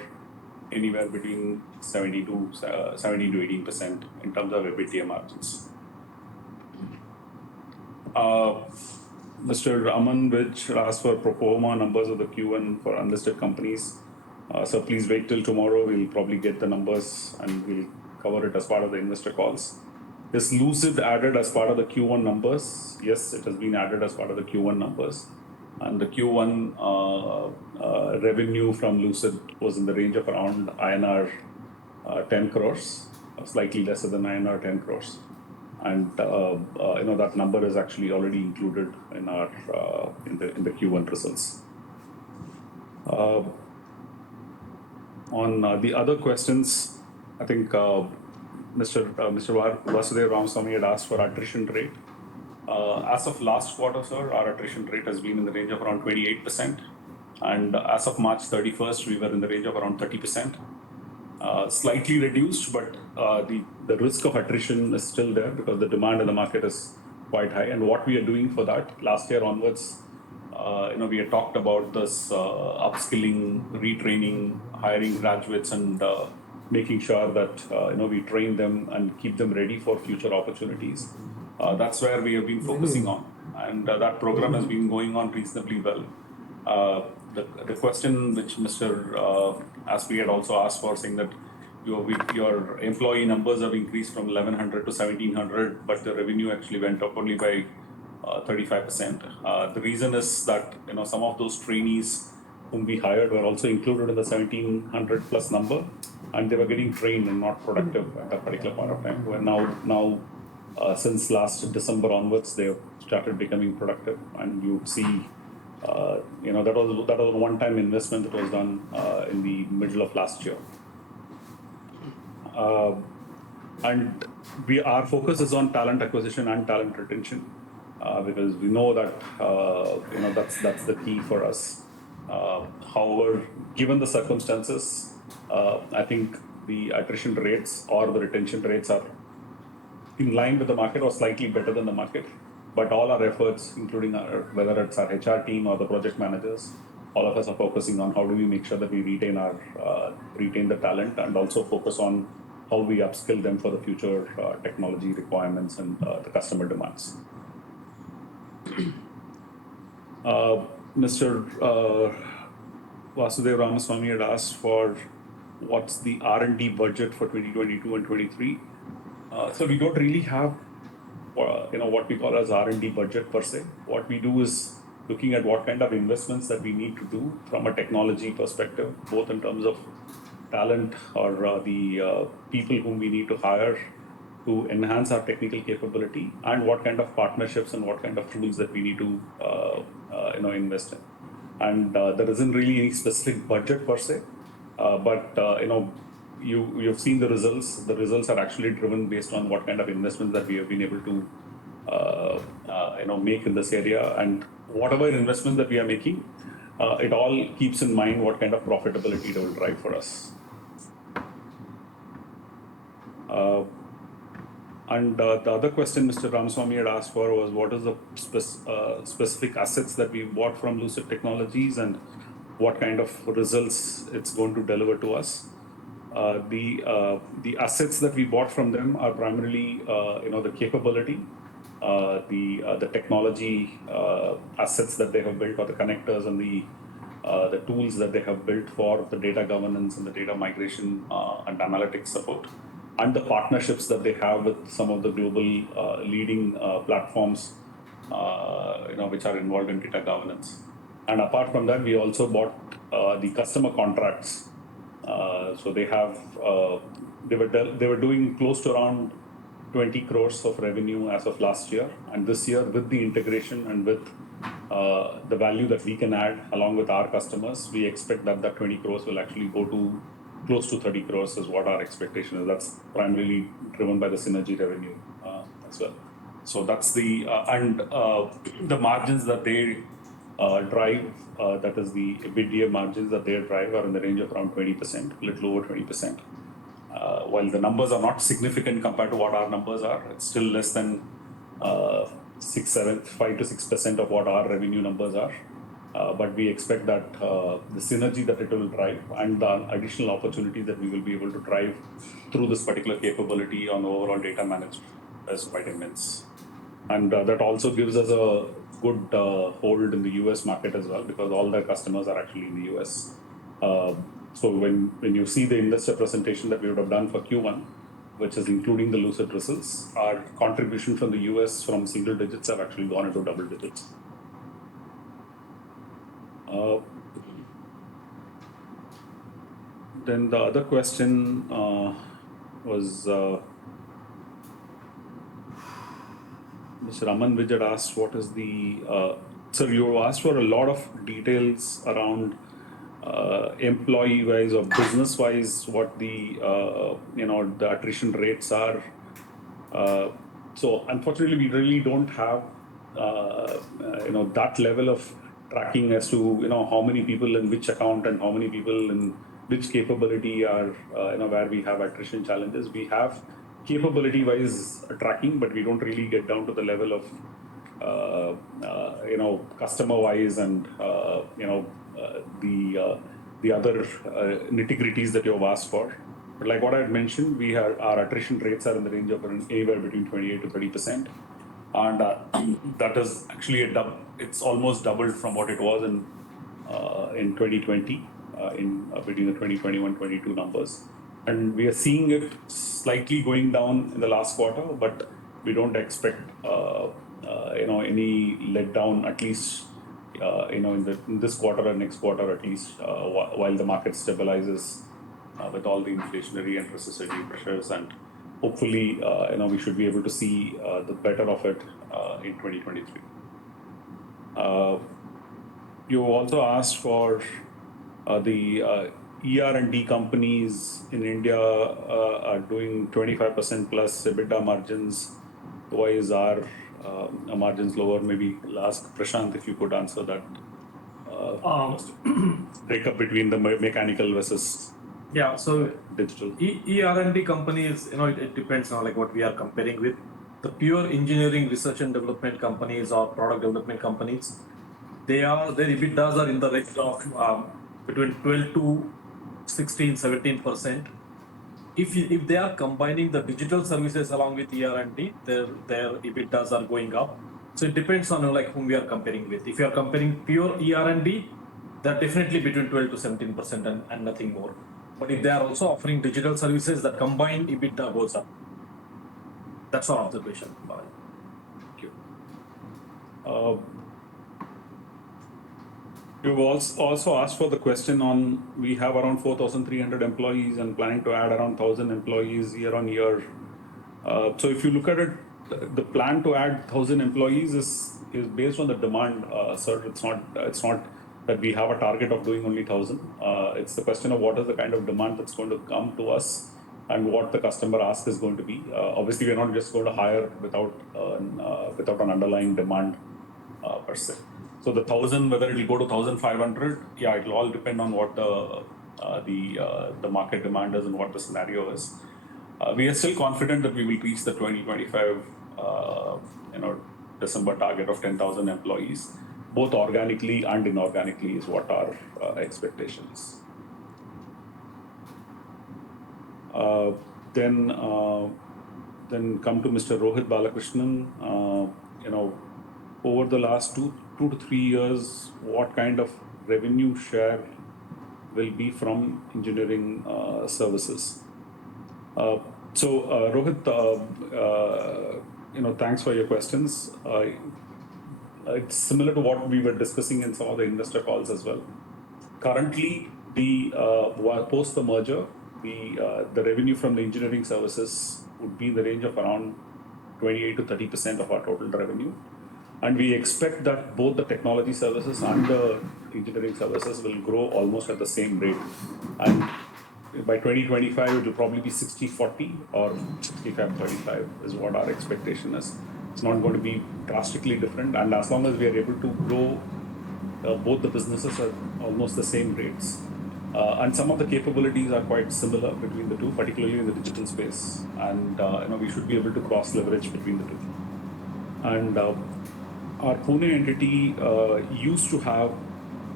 anywhere between 17 to 18% in terms of EBITDA margins. Mr. Aman Vij asked for pro forma numbers of the Q1 for unlisted companies. So please wait till tomorrow. We'll probably get the numbers and we'll cover it as part of the investor calls. Is Lucid added as part of the Q1 numbers? Yes, it has been added as part of the Q1 numbers. And the Q1 revenue from Lucid was in the range of around INR 10 crores, slightly lesser than INR 10 crores. And that number is actually already included in our in the Q1 results. On the other questions, I think Mr. Vasudev Ramaswamy had asked for attrition rate. As of last quarter, sir, our attrition rate has been in the range of around 28%. And as of March 31st, we were in the range of around 30%. Slightly reduced, but the risk of attrition is still there because the demand in the market is quite high. And what we are doing for that, last year onwards, we had talked about this upskilling, retraining, hiring graduates, and making sure that we train them and keep them ready for future opportunities. That's where we have been focusing on, and that program has been going on reasonably well. The question which Mr. Aspi had also asked for, saying that your employee numbers have increased from 1,100 to 1,700, but the revenue actually went up only by 35%. The reason is that some of those trainees whom we hired were also included in the 1,700 plus number, and they were getting trained and not productive at that particular point of time. Where now since last December onwards, they have started becoming productive, and you see, that was a one-time investment that was done in the middle of last year. And our focus is on talent acquisition and talent retention because we know that that's the key for us. However, given the circumstances, I think the attrition rates or the retention rates are in line with the market or slightly better than the market. But all our efforts, including whether it's our HR team or the project managers, all of us are focusing on how do we make sure that we retain the talent and also focus on how we upskill them for the future technology requirements and the customer demands. Mr. Vasudev Ramaswamy had asked for what's the R&D budget for 2022 and 23. So we don't really have what we call as R&D budget per se. What we do is looking at what kind of investments that we need to do from a technology perspective, both in terms of talent or the people whom we need to hire to enhance our technical capability, and what kind of partnerships and what kind of tools that we need to invest in. And there isn't really any specific budget per se, but you've seen the results. The results are actually driven based on what kind of investments that we have been able to make in this area, and whatever investments that we are making, it all keeps in mind what kind of profitability it will drive for us. And the other question Mr. Ramaswamy had asked for was what is the specific assets that we bought from Lucid Technologies and what kind of results it's going to deliver to us. The assets that we bought from them are primarily the capability, the technology assets that they have built, or the connectors and the tools that they have built for the data governance and the data migration and analytics support, and the partnerships that they have with some of the global leading platforms which are involved in data governance. And apart from that, we also bought the customer contracts. So they were doing close to around 20 crores of revenue as of last year, and this year with the integration and with the value that we can add along with our customers, we expect that 20 crores will actually go to close to 30 crores is what our expectation is. That's primarily driven by the synergy revenue as well. So that's the margins that they drive, that is the EBITDA margins that they drive are in the range of around 20%, a little over 20%. While the numbers are not significant compared to what our numbers are, it's still less than 5 to 6% of what our revenue numbers are. But we expect that the synergy that it will drive and the additional opportunities that we will be able to drive through this particular capability on overall data management is quite immense. And that also gives us a good hold in the US market as well, because all their customers are actually in the US. So when you see the investor presentation that we would have done for Q1, which is including the Lucid results, our contribution from the US from single digits have actually gone into double digits. Then the other question was Mr. Aman Vijay asked, what is the... Sir, you asked for a lot of details around employee-wise or business-wise, what the attrition rates are. So unfortunately, we really don't have that level of tracking as to how many people in which account and how many people in which capability are where we have attrition challenges. We have capability-wise tracking, but we don't really get down to the level of customer-wise and the other nitty-gritties that you have asked for. But like what I had mentioned, our attrition rates are in the range of anywhere between 28 to 30%, and that is actually it's almost doubled from what it was in 2020, between the 2021-22 numbers. And we are seeing it slightly going down in the last quarter, but we don't expect any letdown, at least in this quarter or next quarter, at least while the market stabilizes with all the inflationary and recessionary pressures, and hopefully we should be able to see the better of it in 2023. You also asked for the ER&D companies in India are doing 25% plus EBITDA margins. Why is our margins lower? Maybe I'll ask Prashant if you could answer that. Break up between the mechanical versus digital. ER&D companies, it depends on what we are comparing with. The pure engineering, research and development companies or product development companies, their EBITDAs are in the range of between 12 to 16-17%. If they are combining the digital services along with ER&D, their EBITDAs are going up. So it depends on whom we are comparing with. If you are comparing pure ER&D, they're definitely between 12 to 17% and nothing more. But if they are also offering digital services, that combined EBITDA goes up. That's our observation. Thank you. You've also asked for the question on, we have around 4,300 employees and planning to add around 1,000 employees year on year. So if you look at it, the plan to add 1,000 employees is based on the demand, sir. It's not that we have a target of doing only 1,000. It's the question of what is the kind of demand that's going to come to us and what the customer ask is going to be. Obviously, we're not just going to hire without an underlying demand per se. So the 1,000, whether it'll go to 1,500, yeah, it'll all depend on what the market demand is and what the scenario is. We are still confident that we will reach the 2025 December target of 10,000 employees, both organically and inorganically is what our expectation is. Then come to Mr. Rohit Balakrishnan. Over the last two to 3 years, what kind of revenue share will be from engineering services? Rohit, thanks for your questions. It's similar to what we were discussing in some of the investor calls as well. Currently, post the merger, the revenue from the engineering services would be in the range of around 28 to 30% of our total revenue. And we expect that both the technology services and the engineering services will grow almost at the same rate. And by 2025, it will probably be 60-40 or 65-35 is what our expectation is. It's not going to be drastically different. And as long as we are able to grow both the businesses at almost the same rates, and some of the capabilities are quite similar between the two, particularly in the digital space. And we should be able to cross leverage between the two. And our Pune entity used to have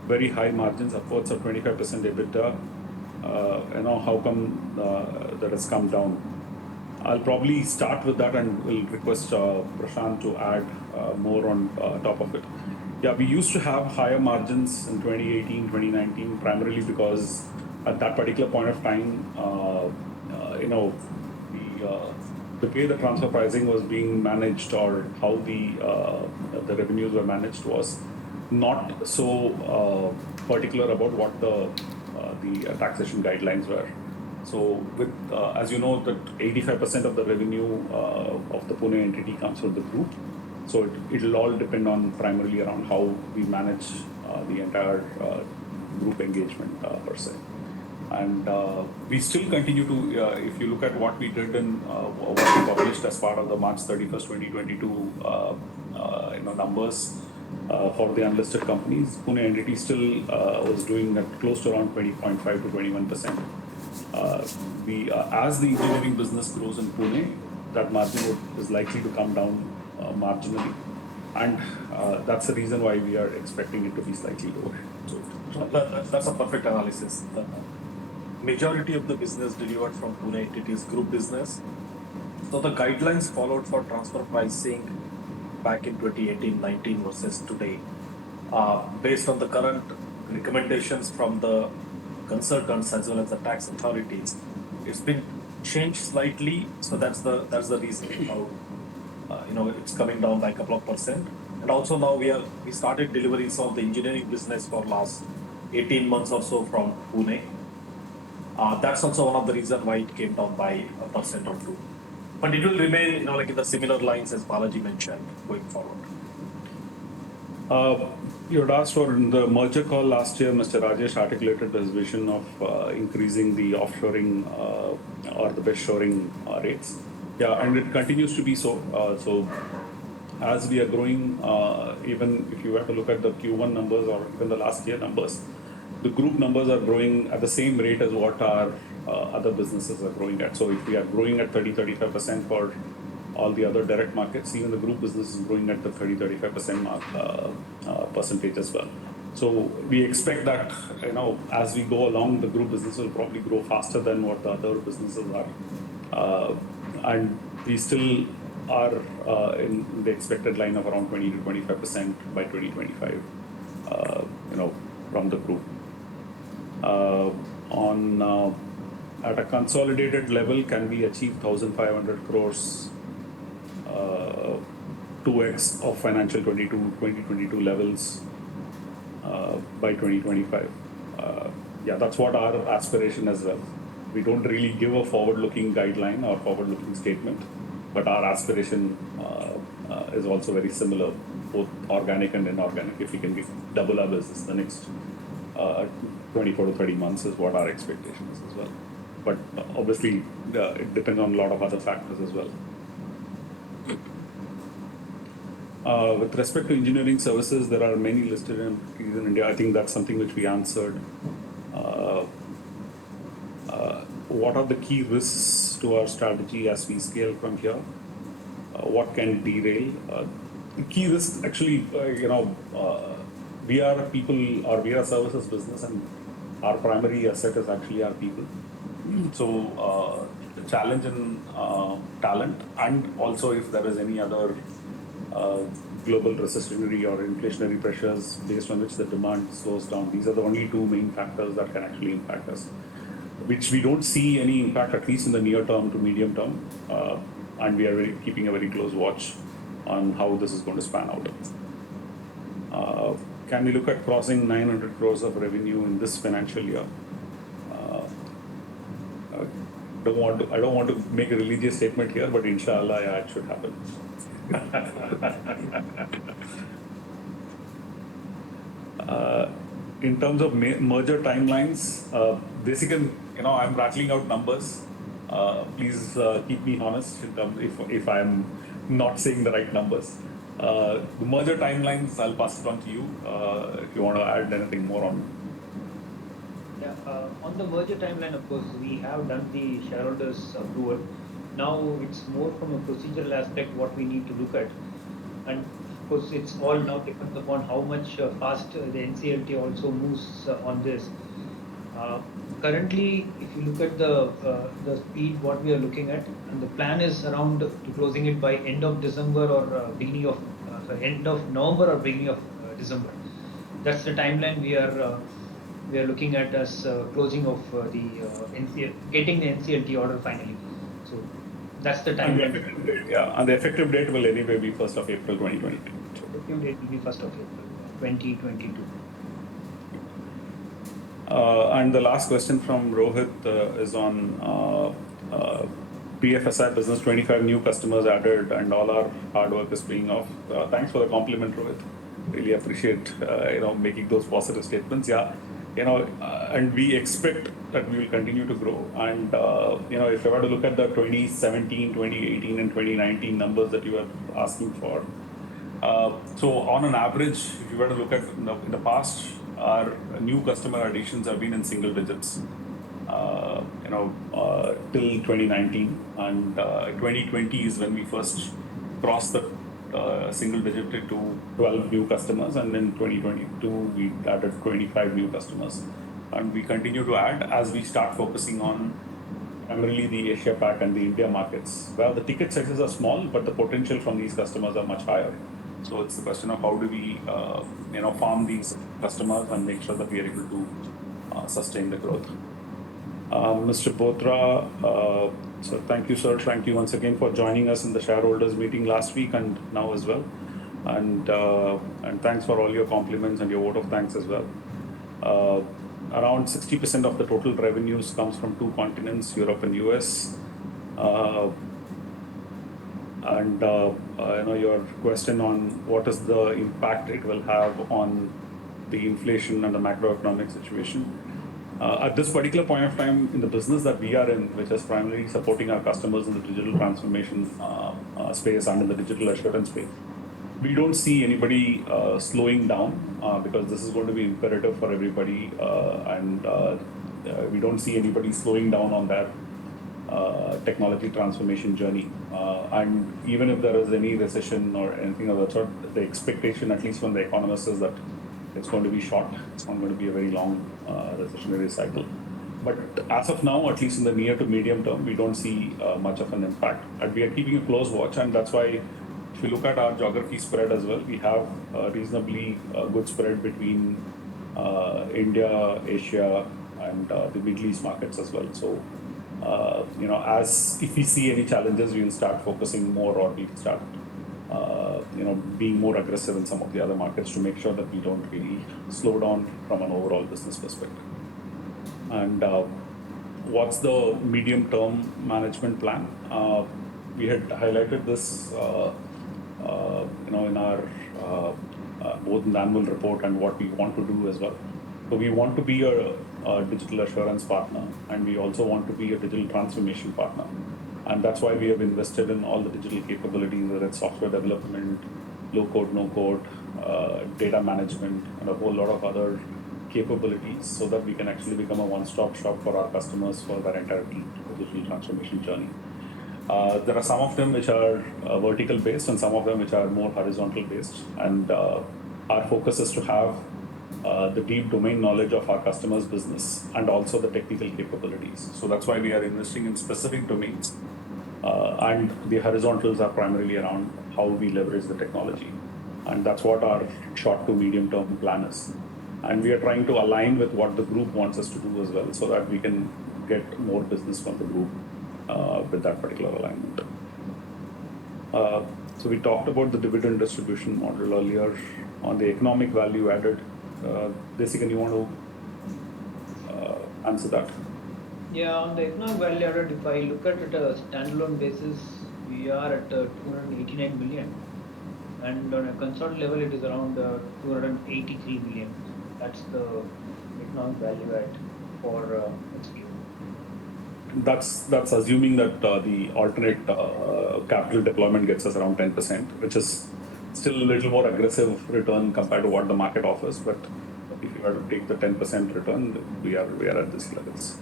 very high margins, upwards of 25% EBITDA. How come that has come down? I'll probably start with that and will request Prashant to add more on top of it. Yeah, we used to have higher margins in 2018, 2019, primarily because at that particular point of time, the way the transfer pricing was being managed or how the revenues were managed was not so particular about what the taxation guidelines were. So, as you know, that 85% of the revenue of the Pune entity comes from the group. So it'll all depend on primarily around how we manage the entire group engagement per se. And we still continue to, if you look at what we did in what we published as part of the March 31st, 2022 numbers for the unlisted companies, Pune entity still was doing at close to around 20.5 to 21%. As the engineering business grows in Pune, that margin is likely to come down marginally. And that's the reason why we are expecting it to be slightly lower. So that's a perfect analysis. The majority of the business delivered from Pune entity is group business. So the guidelines followed for transfer pricing back in 2018-19 versus today, based on the current recommendations from the consultants as well as the tax authorities, it's been changed slightly. So that's the reason how it's coming down by a couple of percent. And also now we started delivering some of the engineering business for last 18 months or so from Pune. That's also one of the reasons why it came down by 1% or 2%. But it will remain, like in the similar lines as Balaji mentioned going forward. You had asked for in the merger call last year, Mr. Rajesh articulated his vision of increasing the offshoring or the best shoring rates. Yeah, and it continues to be so. So as we are growing, even if you were to look at the Q1 numbers or even the last year numbers, the group numbers are growing at the same rate as what our other businesses are growing at. So if we are growing at 30-35% for all the other direct markets, even the group business is growing at the 30-35% percentage as well. So we expect that as we go along, the group business will probably grow faster than what the other businesses are, and we still are in the expected line of around 20-25% by 2025. From the group. At a consolidated level, can we achieve 1,500 crores, 2x of financial 2022 levels by 2025? Yeah, that's what our aspiration as well. We don't really give a forward-looking guideline or forward-looking statement, but our aspiration is also very similar, both organic and inorganic. If we can double our business the next 24 to 30 months is what our expectation is as well. But obviously, it depends on a lot of other factors as well. With respect to engineering services, there are many listed entities in India. I think that's something which we answered. What are the key risks to our strategy as we scale from here? What can derail? The key risk, actually, we are a people or we are a services business, and our primary asset is actually our people. So the challenge in talent, and also if there is any other global recessionary or inflationary pressures based on which the demand slows down, these are the only two main factors that can actually impact us, which we don't see any impact, at least in the near term to medium term. And we are keeping a very close watch on how this is going to span out. Can we look at crossing 900 crores of revenue in this financial year? I don't want to make a religious statement here, but inshallah, yeah, it should happen. In terms of merger timelines, basically, I'm rattling out numbers. Please keep me honest in terms if I'm not saying the right numbers. The merger timelines, I'll pass it on to you if you want to add anything more on. Yeah, on the merger timeline, of course, we have done the shareholders' approval. Now it's more from a procedural aspect what we need to look at, and of course, it's all now depends upon how much fast the NCLT also moves on this. Currently, if you look at the speed what we are looking at, and the plan is around to closing it by end of December or beginning of end of November or beginning of December. That's the timeline we are looking at as closing of the getting the NCLT order finally. So that's the timeline. And the effective date will anyway be 1st of April 2022. Effective date will be 1st of April 2022. And the last question from Rohit is on PFSI business, 25 new customers added, and all our hard work is paying off. Thanks for the compliment, Rohit. Really appreciate making those positive statements. Yeah, and we expect that we will continue to grow. And if you were to look at the 2017, 2018, and 2019 numbers that you were asking for, so on an average, if you were to look at in the past, our new customer additions have been in single digits, till 2019, and 2020 is when we first crossed the single digit to 12 new customers, and then 2022 we added 25 new customers, and we continue to add as we start focusing on primarily the Asia Pac and the India markets, where the ticket sizes are small, but the potential from these customers are much higher. So it's the question of how do we, farm these customers and make sure that we are able to sustain the growth. Mr. Botra, so thank you, sir. Thank you once again for joining us in the shareholders meeting last week and now as well. And thanks for all your compliments and your vote of thanks as well. Around 60% of the total revenues comes from two continents, Europe and US. And your question on what is the impact it will have on the inflation and the macroeconomic situation. At this particular point of time in the business that we are in, which is primarily supporting our customers in the digital transformation space and in the digital assurance space, we don't see anybody slowing down because this is going to be imperative for everybody, and we don't see anybody slowing down on that technology transformation journey. And even if there is any recession or anything of that sort, the expectation, at least from the economists, is that it's going to be short. It's not going to be a very long recessionary cycle. But as of now, at least in the near to medium term, we don't see much of an impact. And we are keeping a close watch, and that's why if you look at our geography spread as well, we have a reasonably good spread between India, Asia, and the Middle East markets as well. So, as if we see any challenges, we will start focusing more, or we will start, being more aggressive in some of the other markets to make sure that we don't really slow down from an overall business perspective. And what's the medium-term management plan? we had highlighted this, in our both in the annual report and what we want to do as well. So we want to be a digital assurance partner, and we also want to be a digital transformation partner. And that's why we have invested in all the digital capabilities, whether it's software development, low code, no code, data management, and a whole lot of other capabilities, so that we can actually become a one-stop shop for our customers for their entire digital transformation journey. There are some of them which are vertical based and some of them which are more horizontal based. And our focus is to have the deep domain knowledge of our customers' business and also the technical capabilities. So that's why we are investing in specific domains. And the horizontals are primarily around how we leverage the technology. And that's what our short to medium term plan is. And we are trying to align with what the group wants us to do as well, so that we can get more business from the group with that particular alignment. So we talked about the dividend distribution model earlier. On the economic value added, Desikan, you want to answer that? Yeah, on the economic value added, if I look at it a standalone basis, we are at 289 million, and on a consolidated level, it is around 283 million. That's the economic value add for Expleo. That's assuming that the alternate capital deployment gets us around 10%, which is still a little more aggressive return compared to what the market offers. But if you were to take the 10% return, we are at these levels.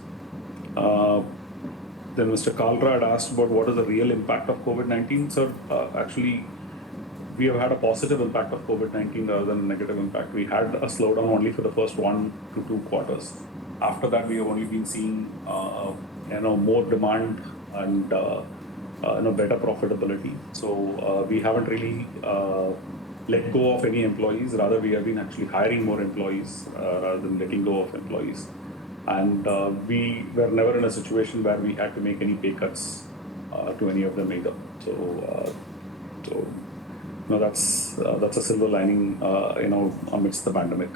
Then Mr. Kalra had asked about what is the real impact of COVID-19. So actually, we have had a positive impact of COVID-19 rather than a negative impact. We had a slowdown only for the first 1 to 2 quarters. After that, we have only been seeing more demand and better profitability. So we haven't really let go of any employees. Rather, we have been actually hiring more employees rather than letting go of employees. And we were never in a situation where we had to make any pay cuts to any of them either. So that's a silver lining, amidst the pandemic.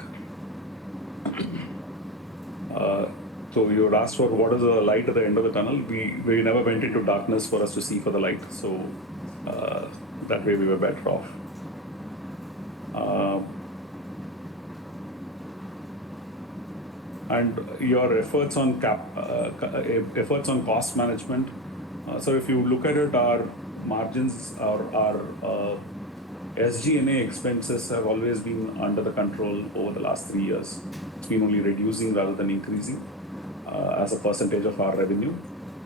So you would ask for what is the light at the end of the tunnel. We never went into darkness for us to see for the light. So that way we were better off. And your efforts on cost management. So if you look at it, our margins, our SG&A expenses have always been under the control over the last 3 years. It's been only reducing rather than increasing as a percentage of our revenue.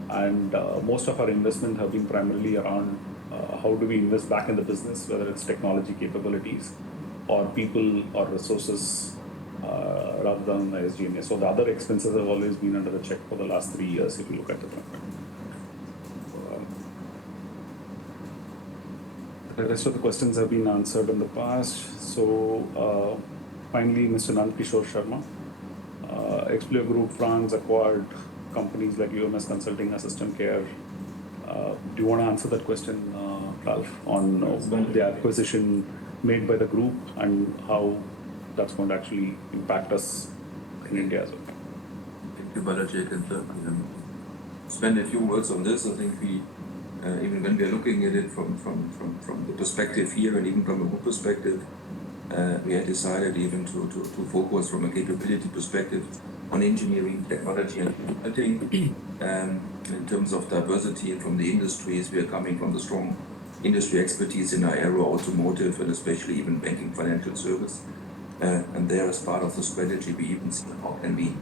And most of our investment have been primarily around how do we invest back in the business, whether it's technology capabilities or people or resources, rather than SG&A. So the other expenses have always been under the check for the last 3 years, if you look at the trend. The rest of the questions have been answered in the past. So finally, Mr. Nand Kishore Sharma. Expleo Group France acquired companies like UMS Consulting, Assistant Care. Do you want to answer that question, Ralph, on the acquisition made by the group and how that's going to actually impact us in India as well? Thank you, Balaji. I can spend a few words on this. I think we, even when we are looking at it from the perspective here and even from a group perspective, we had decided even to focus from a capability perspective on engineering, technology, and consulting. In terms of diversity from the industries, we are coming from the strong industry expertise in our aero, automotive, and especially even banking, financial service. And there, as part of the strategy, we even see how can we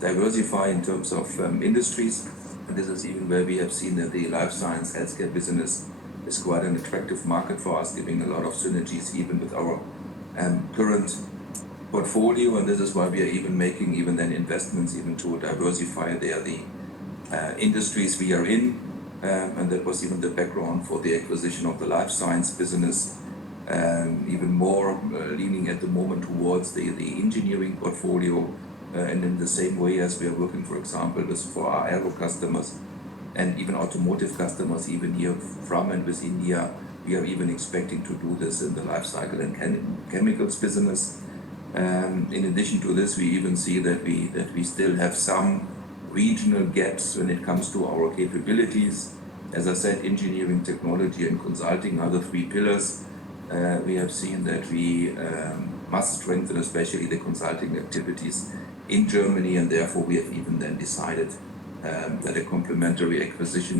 diversify in terms of industries. And this is even where we have seen that the life science healthcare business is quite an attractive market for us, giving a lot of synergies even with our current portfolio. And this is why we are even making even then investments even to diversify there the industries we are in. And that was even the background for the acquisition of the life science business. Even more leaning at the moment towards the engineering portfolio, and in the same way as we are working, for example, for our aero customers and even automotive customers, even here from and with India, we are even expecting to do this in the life cycle and chemicals business. In addition to this, we even see that we still have some regional gaps when it comes to our capabilities. As I said, engineering, technology, and consulting are the three pillars. We have seen that we must strengthen especially the consulting activities in Germany, and therefore we have even then decided that a complementary acquisition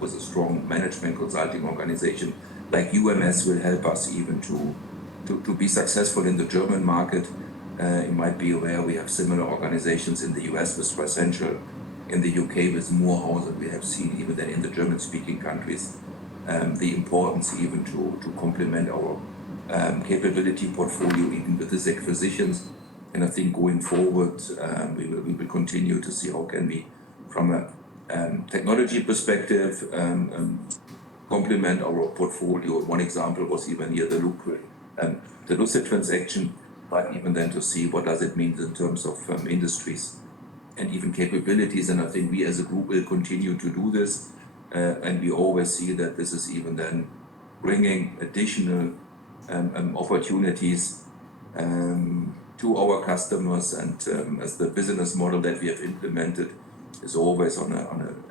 with a strong management consulting organization like UMS will help us even to be successful in the German market. You might be aware we have similar organizations in the US with Essential, in the UK with Moorhouse, and we have seen even then in the German-speaking countries the importance even to complement our capability portfolio even with these acquisitions. And I think going forward, we will continue to see how can we, from a technology perspective, complement our portfolio. One example was even here the Lucid transaction, but even then to see what does it mean in terms of industries and even capabilities. And I think we as a group will continue to do this. And we always see that this is even then bringing additional opportunities to our customers. And as the business model that we have implemented is always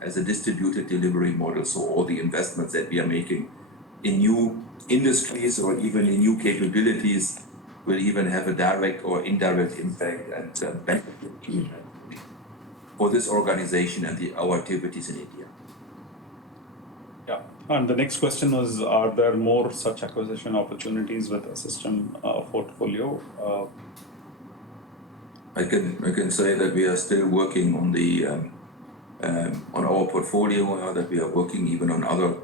as a distributed delivery model. So all the investments that we are making in new industries or even in new capabilities will even have a direct or indirect impact and benefit for this organization and our activities in India. Yeah, and the next question was, are there more such acquisition opportunities with a system portfolio? I can say that we are still working on the on our portfolio, that we are working even on other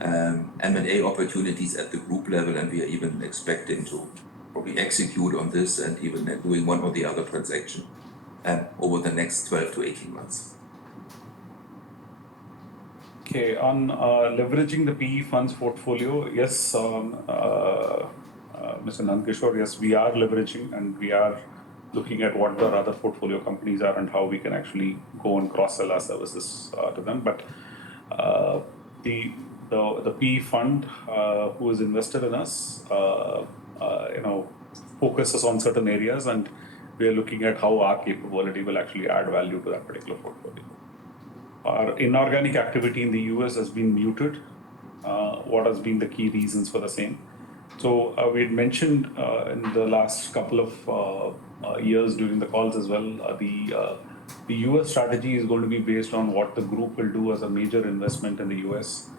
M&A opportunities at the group level, and we are even expecting to probably execute on this and even doing one or the other transaction over the next 12 to 18 months. Okay, on leveraging the PE funds portfolio, yes, Mr. Nandkishore, yes, we are leveraging and we are looking at what the other portfolio companies are and how we can actually go and cross-sell our services to them. But the PE fund who is invested in us, focuses on certain areas, and we are looking at how our capability will actually add value to that particular portfolio. Our inorganic activity in the US has been muted. What has been the key reasons for the same? So we had mentioned in the last couple of years during the calls as well, the US strategy is going to be based on what the group will do as a major investment in the US.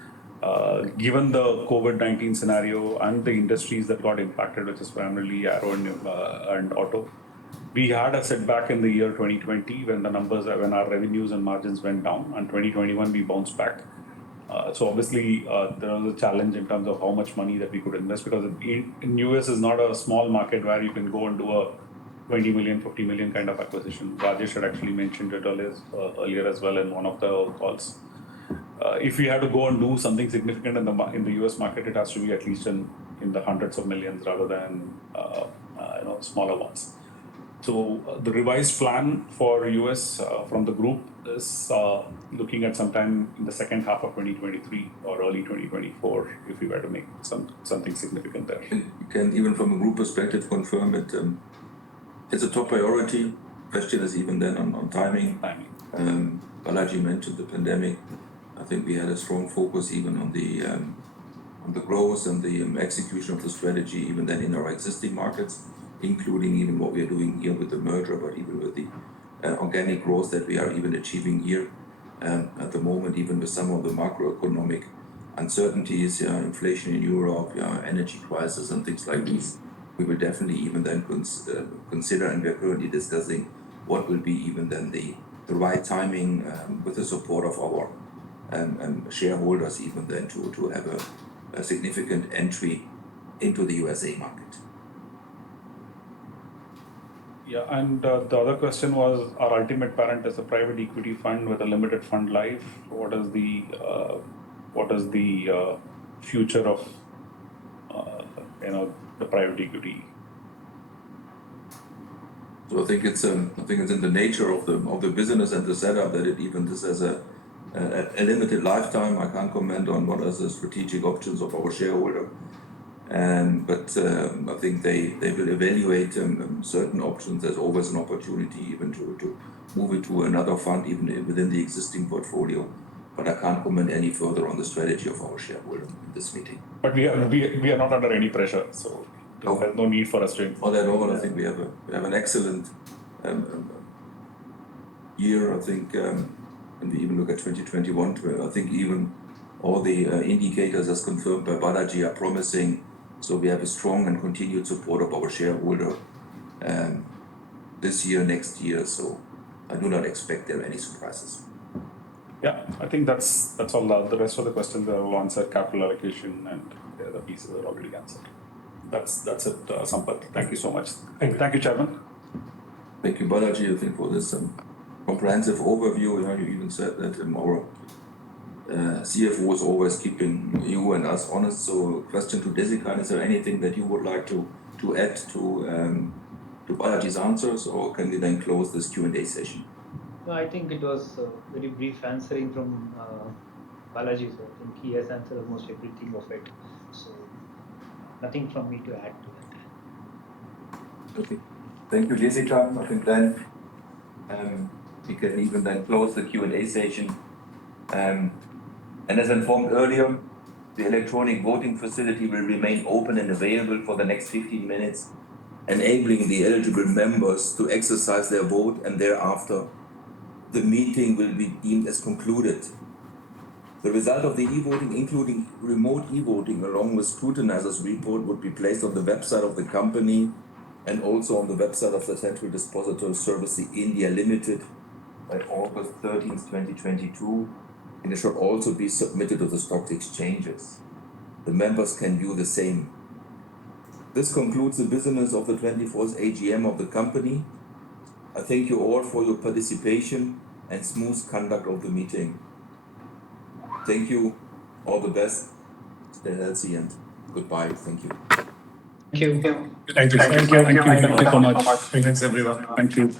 Given the COVID-19 scenario and the industries that got impacted, which is primarily aero and auto, we had a setback in the year 2020 when our revenues and margins went down, and 2021 we bounced back. So obviously there was a challenge in terms of how much money that we could invest, because in US is not a small market where you can go and do a 20 million, 50 million kind of acquisition. Rajesh had actually mentioned it earlier as well in one of the calls. If we had to go and do something significant in the US market, it has to be at least in the hundreds of millions rather than smaller ones. So the revised plan for US from the group is looking at sometime in the second half of 2023 or early 2024 if we were to make something significant there. You can even from a group perspective confirm it. It's a top priority. Question is even then on timing. Balaji mentioned the pandemic. I think we had a strong focus even on the growth and the execution of the strategy, even then in our existing markets, including even what we are doing here with the merger, but even with the organic growth that we are even achieving here at the moment, even with some of the macroeconomic uncertainties, inflation in Europe, energy crisis and things like these. We will definitely even then consider, and we are currently discussing what will be even then the right timing with the support of our shareholders, even then to have a significant entry into the USA market. Yeah, and the other question was, our ultimate parent is a private equity fund with a limited fund life. What is the future of the private equity? So I think it's in the nature of the business and the setup that it even this has a limited lifetime. I can't comment on what are the strategic options of our shareholder. But I think they will evaluate certain options. There's always an opportunity even to move it to another fund, even within the existing portfolio. but I can't comment any further on the strategy of our shareholder in this meeting. But we are not under any pressure, so there's no need for us to. On that note, I think we have an excellent year. I think when we even look at 2021, I think even all the indicators as confirmed by Balaji are promising. So we have a strong and continued support of our shareholder this year, next year. So I do not expect there any surprises. Yeah, I think that's all. The rest of the questions are all answered. Capital allocation and the other pieces are already answered. That's it, Sampath. Thank you so much. Thank you, Chairman. Thank you, Balaji. I think for this comprehensive overview. You even said that our CFO is always keeping you and us honest. So, question to Desikan: is there anything that you would like to add to Balaji's answers, or can we then close this Q&A session? No, I think it was very brief answering from Balaji. So I think he has answered almost everything of it. So nothing from me to add to that. Okay. Thank you, Desikan. I think then we can even then close the Q&A session. And as informed earlier, the electronic voting facility will remain open and available for the next 15 minutes, enabling the eligible members to exercise their vote, and thereafter the meeting will be deemed as concluded. The result of the e-voting, including remote e-voting along with scrutinizer's report, would be placed on the website of the company and also on the website of the Central Depository Service India Limited by August 13th, 2022, and it should also be submitted to the stock exchanges. The members can view the same. This concludes the business of the 24th AGM of the company. I thank you all for your participation and smooth conduct of the meeting. Thank you, all the best, stay healthy, and goodbye. Thank you. Thank you. Thank you so much. Thanks, everyone. Thank you.